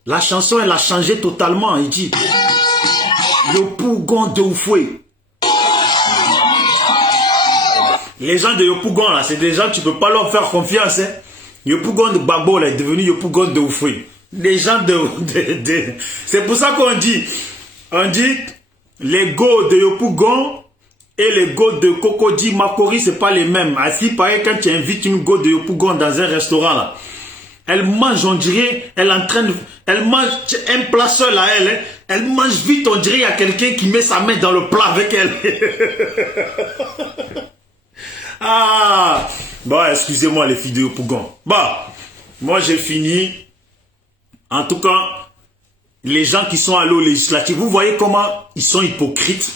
La chanson, elle a changé totalement. Il dit, Yopougon de Oufoué. Les gens de Yopougon, là, c'est des gens, tu ne peux pas leur faire confiance. Hein. Yopougon de Gbagbo, là, est devenu Yopougon de Oufoué. Les gens c'est pour ça qu'on dit, les go de Yopougon et les go de Cocody Makori, c'est pas les mêmes. Ainsi, pareil, quand tu invites une go de Yopougon dans un restaurant, là, elle mange, on dirait, elle mange un plat seul à elle, hein. Elle mange vite, on dirait, il y a quelqu'un qui met sa main dans le plat avec elle. Ah, bon, excusez-moi les filles de Yopougon. Bah, moi j'ai fini. En tout cas, les gens qui sont allés aux législatives, vous voyez comment ils sont hypocrites.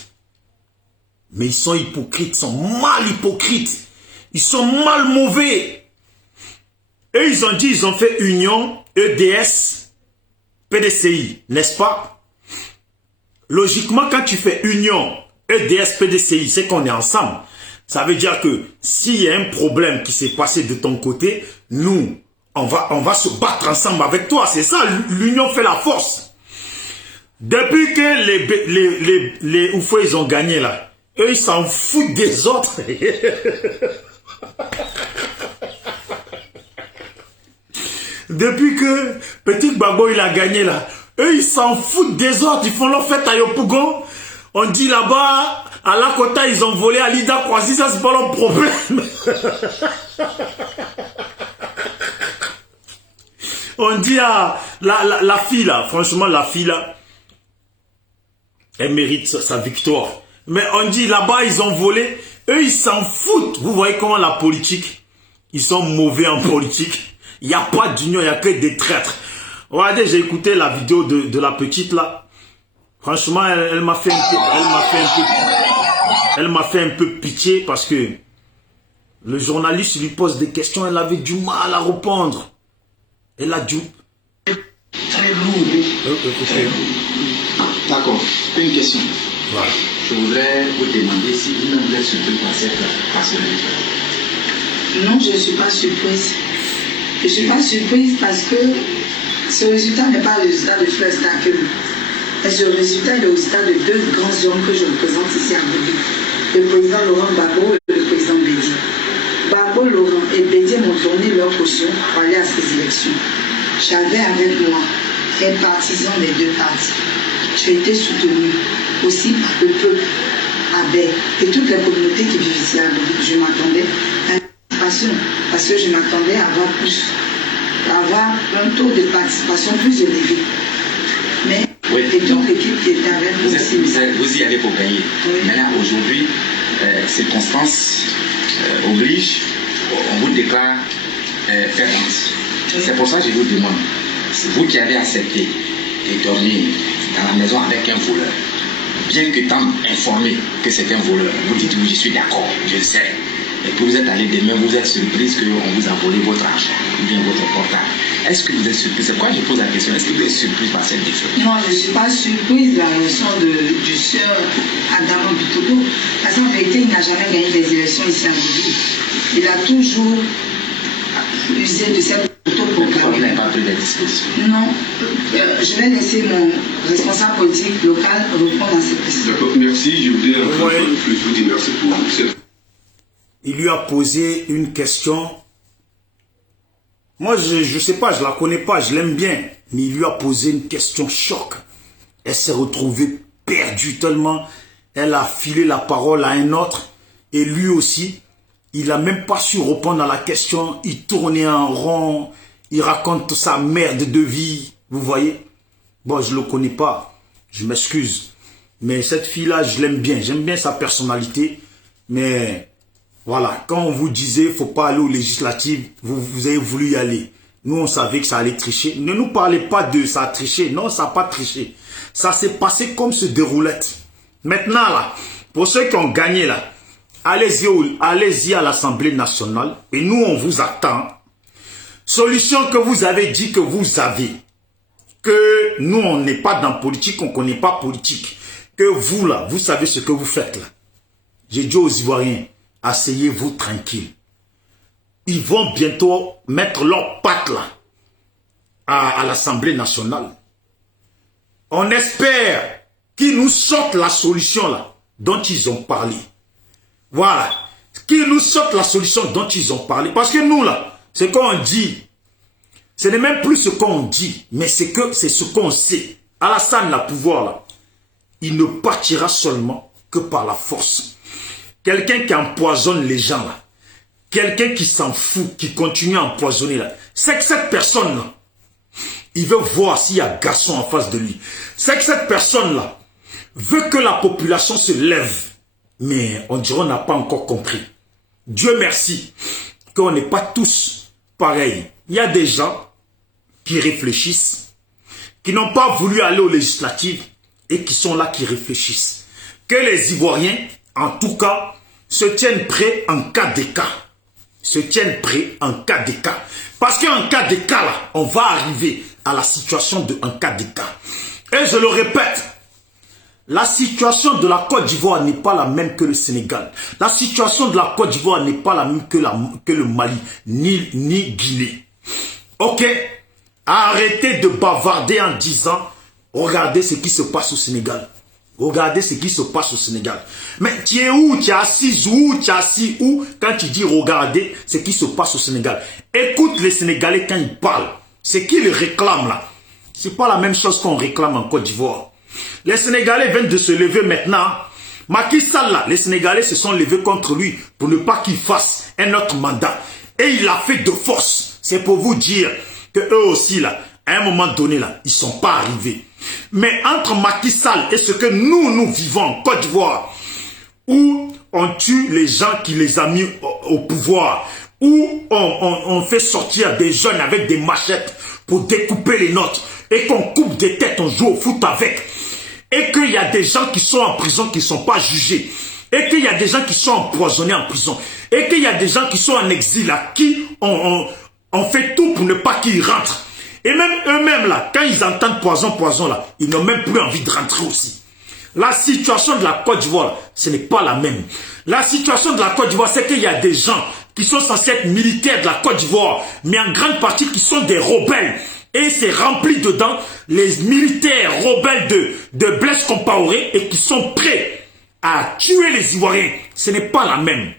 Mais ils sont hypocrites, ils sont mal hypocrites. Ils sont mal mauvais. Eux, ils ont dit, ils ont fait union, EDS, PDCI, n'est-ce pas? Logiquement, quand tu fais union, EDS, PDCI, c'est qu'on est ensemble. Ça veut dire que s'il y a un problème qui s'est passé de ton côté, nous, on va se battre ensemble avec toi. C'est ça, l'union fait la force. Depuis que les Oufoué, ils ont gagné là, eux, ils s'en foutent des autres. Depuis que Petit Gbagbo, il a gagné là, eux, ils s'en foutent des autres. Ils font leur fête à Yopougon. On dit là-bas, à Lakota, ils ont volé à Lida Kwasi, ça c'est pas leur problème. On dit à la fille là, franchement la fille là, elle mérite sa victoire. Mais on dit là-bas, ils ont volé, eux ils s'en foutent. Vous voyez comment la politique, ils sont mauvais en politique. Il n'y a pas d'union, il n'y a que des traîtres. Regardez, j'ai écouté la vidéo de la petite là. Franchement, elle m'a fait un peu pitié parce que le journaliste lui pose des questions, elle avait du mal à répondre. Elle a dû... Très lourd. D'accord, une question. Voilà. Je voudrais vous demander si vous êtes surpris par cette personnalité. Non, je ne suis pas surprise. Je ne suis pas surprise parce que ce résultat n'est pas le résultat de Frère Stakelu. Mais ce résultat est le résultat de deux grands hommes que je représente ici à Bédi. Le président Laurent Gbagbo et le président Bédi. Gbagbo, Laurent et Bédi m'ont donné leur caution pour aller à ces élections. J'avais avec moi les partisans des deux partis. J'ai été soutenu aussi par le peuple Abel et toutes les communautés qui vivent ici à Bédi. Je m'attendais à une participation parce que je m'attendais à avoir un taux de participation plus élevé. Mais oui, et donc l'équipe qui était avec vous aussi. Vous y allez pour gagner. Oui. Maintenant, aujourd'hui, circonstances obligent, on vous déclare perdante. Oui. C'est pour ça que je vous demande, vous qui avez accepté de dormir dans la maison avec un voleur, bien que tant informé que c'est un voleur, vous dites oui, je suis d'accord, je le sais. Et que vous êtes allé demain, vous êtes surprise qu'on vous a volé votre argent ou bien votre portable. Est-ce que vous êtes surprise? C'est pourquoi je pose la question. Est-ce que vous êtes surprise par cette défaite? Non, je ne suis pas surprise de la réaction du sœur Adamo Bitogo. Parce qu'en vérité, il n'a jamais gagné des élections ici à Bédi. Il a toujours usé de cette photo pour gagner. Vous n'avez pas pris des dispositions? Non. Je vais laisser mon responsable politique local répondre à cette question. D'accord, merci. Je voudrais vous dire merci pour cette... Il lui a posé une question Moi, je sais pas, je la connais pas, je l'aime bien. Mais il lui a posé une question choc. Elle s'est retrouvée perdue tellement. Elle a filé la parole à un autre. Et lui aussi, il n'a même pas su répondre à la question. Il tournait en rond. Il raconte sa merde de vie. Vous voyez? Bon, je ne le connais pas. Je m'excuse. Mais cette fille-là, je l'aime bien. J'aime bien sa personnalité. Mais voilà, quand on vous disait il ne faut pas aller aux législatives, vous avez voulu y aller. Nous, on savait que ça allait tricher. Ne nous parlez pas de ça a triché. Non, ça n'a pas triché. Ça s'est passé comme ce déroulette. Maintenant, là, pour ceux qui ont gagné, là, allez-y à l'Assemblée nationale. Et nous, on vous attend. Solution que vous avez dit que vous avez. Que nous, on n'est pas dans politique, on ne connaît pas politique. Que vous, là, vous savez ce que vous faites, là. J'ai dit aux Ivoiriens, asseyez-vous tranquille. Ils vont bientôt mettre leurs pattes, là, à l'Assemblée nationale. On espère qu'ils nous sortent la solution, là, dont ils ont parlé. Voilà. Qu'ils nous sortent la solution dont ils ont parlé. Parce que nous, là, ce qu'on dit, ce n'est même plus ce qu'on dit, mais c'est ce qu'on sait. Alassane, le pouvoir, là, il ne partira seulement que par la force. Quelqu'un qui empoisonne les gens, là, quelqu'un qui s'en fout, qui continue à empoisonner, là, c'est que cette personne-là, il veut voir s'il y a garçon en face de lui. C'est que cette personne-là veut que la population se lève. Mais on dirait qu'on n'a pas encore compris. Dieu merci qu'on n'est pas tous pareils. Il y a des gens qui réfléchissent, qui n'ont pas voulu aller aux législatives et qui sont là, qui réfléchissent. Que les Ivoiriens, en tout cas, se tiennent prêts en cas de cas. Se tiennent prêts en cas de cas. Parce qu'en cas de cas, là, on va arriver à la situation de en cas de cas. Et je le répète, la situation de la Côte d'Ivoire n'est pas la même que le Sénégal. La situation de la Côte d'Ivoire n'est pas la même que le Mali, ni Guinée. Ok? Arrêtez de bavarder en disant, regardez ce qui se passe au Sénégal. Regardez ce qui se passe au Sénégal. Mais tu es où? Tu es assis où? Tu es assis où? Quand tu dis regardez ce qui se passe au Sénégal. Écoute les Sénégalais quand ils parlent. Ce qu'ils réclament là. Ce n'est pas la même chose qu'on réclame en Côte d'Ivoire. Les Sénégalais viennent de se lever maintenant. Macky Sall là, les Sénégalais se sont levés contre lui pour ne pas qu'il fasse un autre mandat. Et il l'a fait de force. C'est pour vous dire que eux aussi là, à un moment donné là, ils ne sont pas arrivés. Mais entre Macky Sall et ce que nous vivons en Côte d'Ivoire, où on tue les gens qui les ont mis au pouvoir, où on fait sortir des jeunes avec des machettes pour découper les nôtres, et qu'on coupe des têtes, on joue au foot avec, et qu'il y a des gens qui sont en prison qui ne sont pas jugés, et qu'il y a des gens qui sont empoisonnés en prison, et qu'il y a des gens qui sont en exil, à qui on fait tout pour ne pas qu'ils rentrent. Et même eux-mêmes, là, quand ils entendent poison, là, ils n'ont même plus envie de rentrer aussi. La situation de la Côte d'Ivoire, ce n'est pas la même. La situation de la Côte d'Ivoire, c'est qu'il y a des gens qui sont censés être militaires de la Côte d'Ivoire, mais en grande partie qui sont des rebelles. Et c'est rempli dedans les militaires rebelles de Blaise Compaoré et qui sont prêts à tuer les Ivoiriens. Ce n'est pas la même.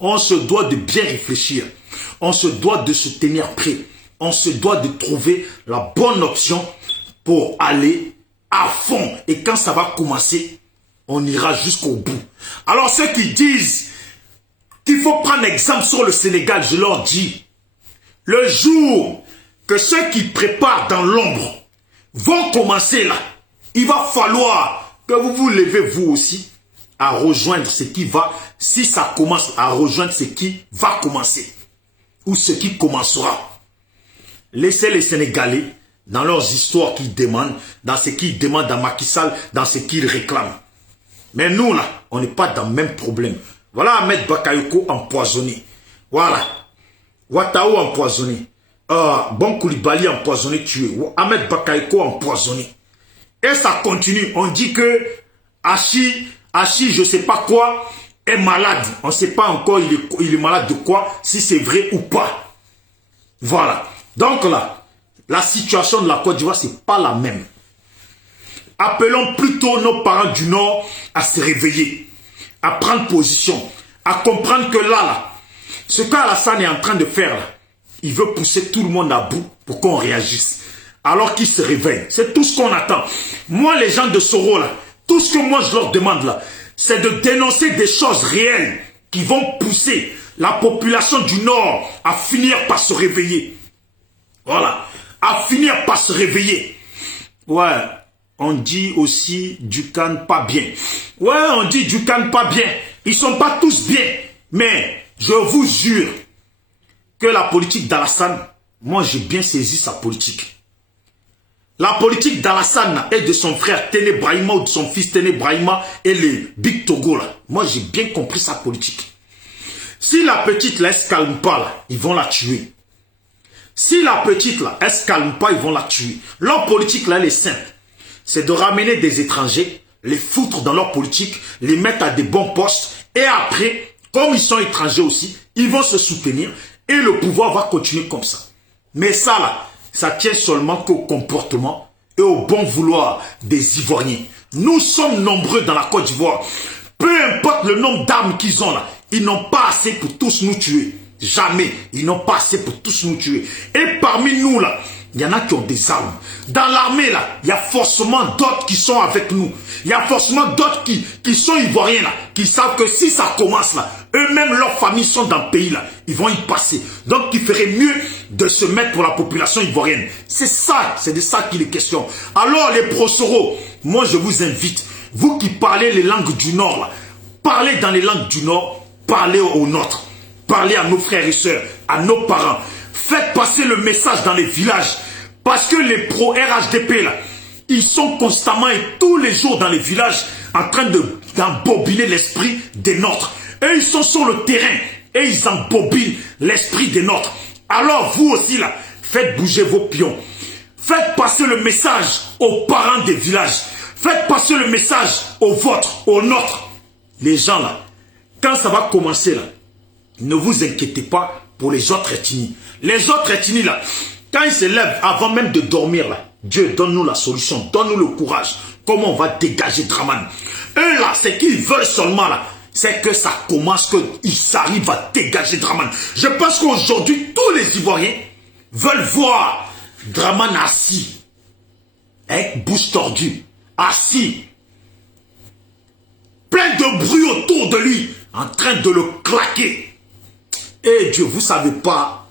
On se doit de bien réfléchir. On se doit de se tenir prêt. On se doit de trouver la bonne option pour aller à fond. Et quand ça va commencer, on ira jusqu'au bout. Alors ceux qui disent qu'il faut prendre exemple sur le Sénégal, je leur dis, le jour que ceux qui préparent dans l'ombre vont commencer là, il va falloir que vous vous levez vous aussi à rejoindre ce qui va, si ça commence à rejoindre ce qui va commencer ou ce qui commencera. Laissez les Sénégalais dans leurs histoires qu'ils demandent, dans ce qu'ils demandent à Macky Sall, dans ce qu'ils réclament. Mais nous, là, on n'est pas dans le même problème. Voilà Ahmed Bakayoko empoisonné. Voilà. Ouattao empoisonné. Bon Koulibaly empoisonné, tué. Ahmed Bakayoko empoisonné. Et ça continue. On dit que Hachi, je ne sais pas quoi, est malade. On ne sait pas encore il est malade de quoi, si c'est vrai ou pas. Voilà. Donc là, la situation de la Côte d'Ivoire, ce n'est pas la même. Appelons plutôt nos parents du Nord à se réveiller, à prendre position, à comprendre que là, ce qu'Alassane est en train de faire, là, Il veut pousser tout le monde à bout pour qu'on réagisse. Alors qu'ils se réveillent. C'est tout ce qu'on attend. Moi, les gens de Soro, là, tout ce que moi je leur demande là, c'est de dénoncer des choses réelles qui vont pousser la population du Nord à finir par se réveiller. Voilà. À finir par se réveiller. Ouais. On dit aussi du Khan pas bien. Ouais, on dit du Khan pas bien. Ils sont pas tous bien. Mais je vous jure que la politique d'Alassane, moi j'ai bien saisi sa politique. La politique d'Alassane et de son frère Téné Brahima ou de son fils Téné Brahima et les Big Togo là. Moi j'ai bien compris sa politique. Si la petite là, elle se calme pas là, ils vont la tuer. Si la petite là, elle se calme pas, ils vont la tuer. Leur politique là, elle est simple. C'est de ramener des étrangers, les foutre dans leur politique, les mettre à des bons postes. Et après, comme ils sont étrangers aussi, ils vont se soutenir et le pouvoir va continuer comme ça. Mais ça là, ça tient seulement qu'au comportement et au bon vouloir des Ivoiriens. Nous sommes nombreux dans la Côte d'Ivoire. Peu importe le nombre d'armes qu'ils ont là, ils n'ont pas assez pour tous nous tuer. Jamais. Ils n'ont pas assez pour tous nous tuer. Et parmi nous là, il y en a qui ont des armes. Dans l'armée là, il y a forcément d'autres qui sont avec nous. Il y a forcément d'autres qui sont ivoiriens là, qui savent que si ça commence là, eux-mêmes, leurs familles sont dans le pays là, ils vont y passer. Donc il ferait mieux de se mettre pour la population ivoirienne. C'est ça, c'est de ça qu'il est question. Alors les pro-Soro, moi je vous invite, vous qui parlez les langues du Nord là, parlez dans les langues du Nord, parlez aux nôtres. Parlez à nos frères et sœurs, à nos parents. Faites passer le message dans les villages. Parce que les pro-RHDP, là, ils sont constamment et tous les jours dans les villages en train d'embobiner l'esprit des nôtres. Et ils sont sur le terrain et ils embobinent l'esprit des nôtres. Alors vous aussi, là, faites bouger vos pions. Faites passer le message aux parents des villages. Faites passer le message aux vôtres, aux nôtres. Les gens, là, quand ça va commencer, là, ne vous inquiétez pas pour les autres ethnies. Les autres ethnies, là, quand ils se lèvent avant même de dormir, là, Dieu, donne-nous la solution, donne-nous le courage. Comment on va dégager Dramane? Eux, là, c'est qu'ils veulent seulement, là, c'est que ça commence, qu'ils arrivent à dégager Dramane. Je pense qu'aujourd'hui, tous les Ivoiriens veulent voir Dramane assis, avec bouche tordue, assis, plein de bruit autour de lui, en train de le claquer. Et Dieu, vous savez pas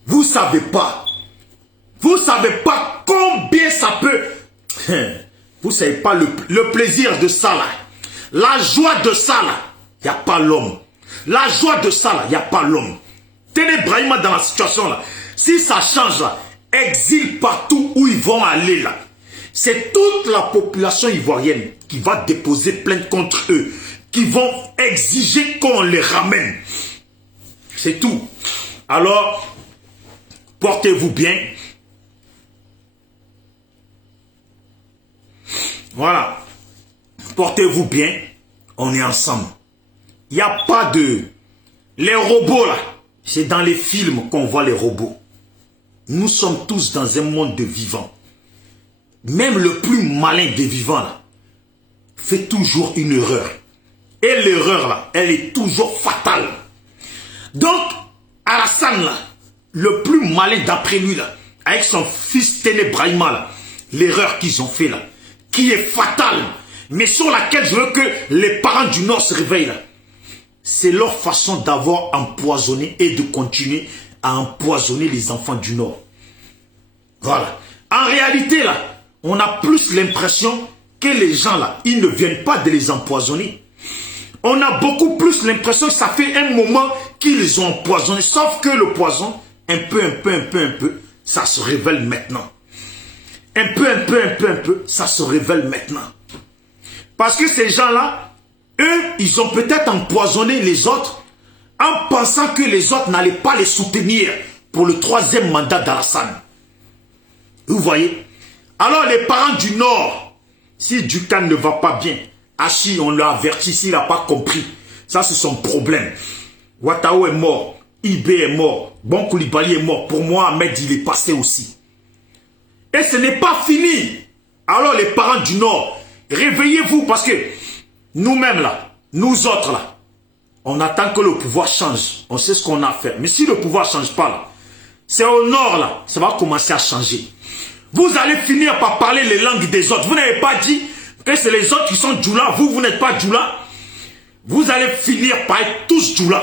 combien ça peut, vous savez pas le plaisir de ça là, la joie de ça là, il n'y a pas l'homme, la joie de ça là, il n'y a pas l'homme. Téné Brahima dans la situation là, si ça change là, exil partout où ils vont aller là, c'est toute la population ivoirienne qui va déposer plainte contre eux, qui vont exiger qu'on les ramène. C'est tout. Alors, portez-vous bien. Voilà. Portez-vous bien. On est ensemble. Il n'y a pas de... Les robots, là, c'est dans les films qu'on voit les robots. Nous sommes tous dans un monde de vivants. Même le plus malin des vivants, là, fait toujours une erreur. Et l'erreur, là, elle est toujours fatale. Donc, Alassane, là, le plus malin d'après lui, là, avec son fils Téné Brahima, là, l'erreur qu'ils ont fait, là, qui est fatale, mais sur laquelle je veux que les parents du Nord se réveillent, là, c'est leur façon d'avoir empoisonné et de continuer à empoisonner les enfants du Nord. Voilà. En réalité, là, on a plus l'impression que les gens, là, ils ne viennent pas de les empoisonner. On a beaucoup plus l'impression que ça fait un moment qu'ils les ont empoisonnés. Sauf que le poison, un peu, ça se révèle maintenant. Un peu, ça se révèle maintenant. Parce que ces gens-là, eux, ils ont peut-être empoisonné les autres en pensant que les autres n'allaient pas les soutenir pour le 3e mandat d'Alassane. Vous voyez? Alors les parents du Nord, si Dukan ne va pas bien, Hachi, on l'a averti, s'il n'a pas compris. Ça, c'est son problème. Ouattao est mort. Ibé est mort. Bon Koulibaly est mort. Pour moi, Ahmed, il est passé aussi. Et ce n'est pas fini. Alors, les parents du Nord, réveillez-vous parce que nous-mêmes, là, nous autres, là, on attend que le pouvoir change. On sait ce qu'on a à faire. Mais si le pouvoir ne change pas, là, C'est au nord là, ça va commencer à changer. Vous allez finir par parler les langues des autres. Vous n'avez pas dit que c'est les autres qui sont Djoula, vous n'êtes pas Djoula. Vous allez finir par être tous Djoula.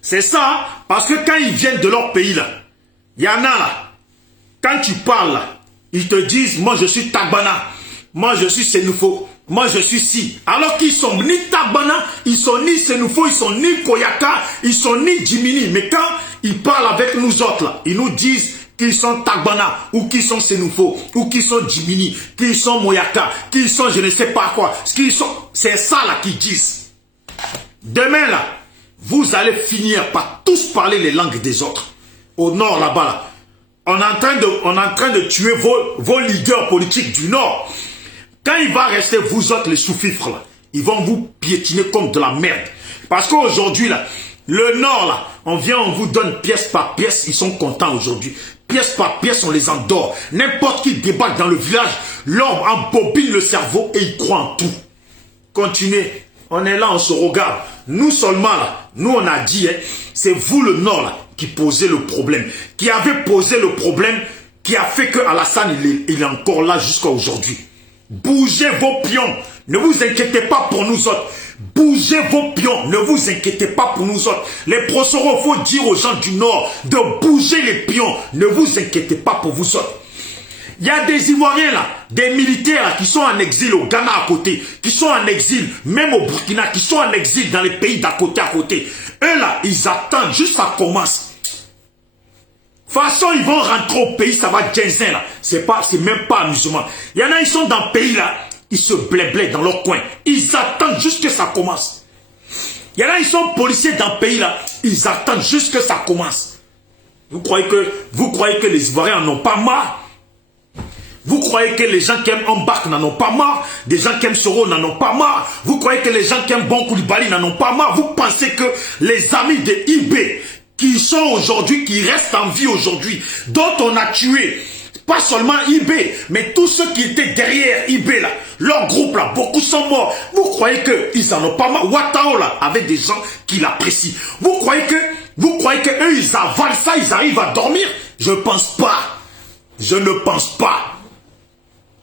C'est ça, parce que quand ils viennent de leur pays là, il y en a là, quand tu parles là, ils te disent, moi je suis Tagbana, moi je suis Sénoufo, moi je suis si. Alors qu'ils sont ni Tagbana, ils sont ni Sénoufo, ils sont ni Koyaka, ils sont ni Jimini. Mais quand ils parlent avec nous autres là, ils nous disent qu'ils sont Tagbana, ou qu'ils sont Sénoufo, ou qu'ils sont Jimini, qu'ils sont Moyaka, qu'ils sont je ne sais pas quoi. C'est ça là qu'ils disent. Demain là, vous allez finir par tous parler les langues des autres. Au nord là-bas là, on est en train de tuer vos leaders politiques du nord. Quand il va rester vous autres les sous-fifres là, ils vont vous piétiner comme de la merde. Parce qu'aujourd'hui là, le nord là, on vient, on vous donne pièce par pièce, ils sont contents aujourd'hui. Pièce par pièce, on les endort. N'importe qui débarque dans le village, l'homme embobine le cerveau et il croit en tout. Continuez. On est là, on se regarde. Nous seulement là, nous on a dit, hein, c'est vous le nord là, qui posez le problème. Qui avez posé le problème, qui a fait que Alassane il est encore là jusqu'à aujourd'hui. Bougez vos pions. Ne vous inquiétez pas pour nous autres. Bougez vos pions. Ne vous inquiétez pas pour nous autres. Les procureurs, il faut dire aux gens du Nord de bouger les pions. Ne vous inquiétez pas pour vous autres. Il y a des Ivoiriens là, des militaires là, qui sont en exil au Ghana à côté, qui sont en exil même au Burkina, qui sont en exil dans les pays d'à côté à côté. Eux là, ils attendent juste que ça commence. De toute façon, ils vont rentrer au pays, ça va ginzin là. C'est même pas amusement. Il y en a, ils sont dans le pays là, ils se bléblaient dans leur coin. Ils attendent juste que ça commence. Il y en a, ils sont policiers dans le pays là, ils attendent juste que ça commence. Vous croyez que les Ivoiriens n'en ont pas marre? Vous croyez que les gens qui aiment Mbak n'en ont pas marre? Des gens qui aiment Soro n'en ont pas marre? Vous croyez que les gens qui aiment Bon Koulibaly n'en ont pas marre? Vous pensez que les amis de IB qui sont aujourd'hui, qui restent en vie aujourd'hui, dont on a tué, pas seulement IB, mais tous ceux qui étaient derrière IB là, leur groupe là, beaucoup sont morts. Vous croyez qu'ils en ont pas marre? Ouattao là, avec des gens qui l'apprécient. Vous croyez que eux ils avalent ça, ils arrivent à dormir? Je ne pense pas. Je ne pense pas.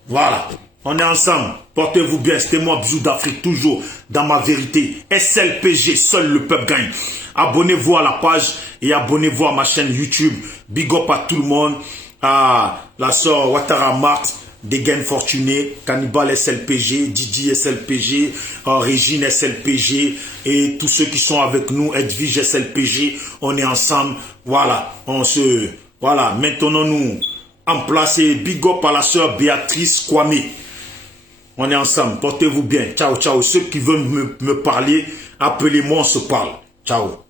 Voilà, on est ensemble. Portez-vous bien. C'était moi, Bijou d'Afrique, toujours dans ma vérité. SLPG, seul le peuple gagne. Abonnez-vous à la page et abonnez-vous à ma chaîne YouTube. Big up à tout le monde. À la sœur Ouattara Marthe, Degen Fortuné, Cannibal SLPG, Didi SLPG, Régine SLPG et tous ceux qui sont avec nous, Edwige SLPG. On est ensemble. Voilà, voilà, maintenant nous en place et big up à la sœur Béatrice Kwame. On est ensemble, portez-vous bien. Ciao, ciao. Ceux qui veulent me parler, appelez-moi, on se parle. Ciao.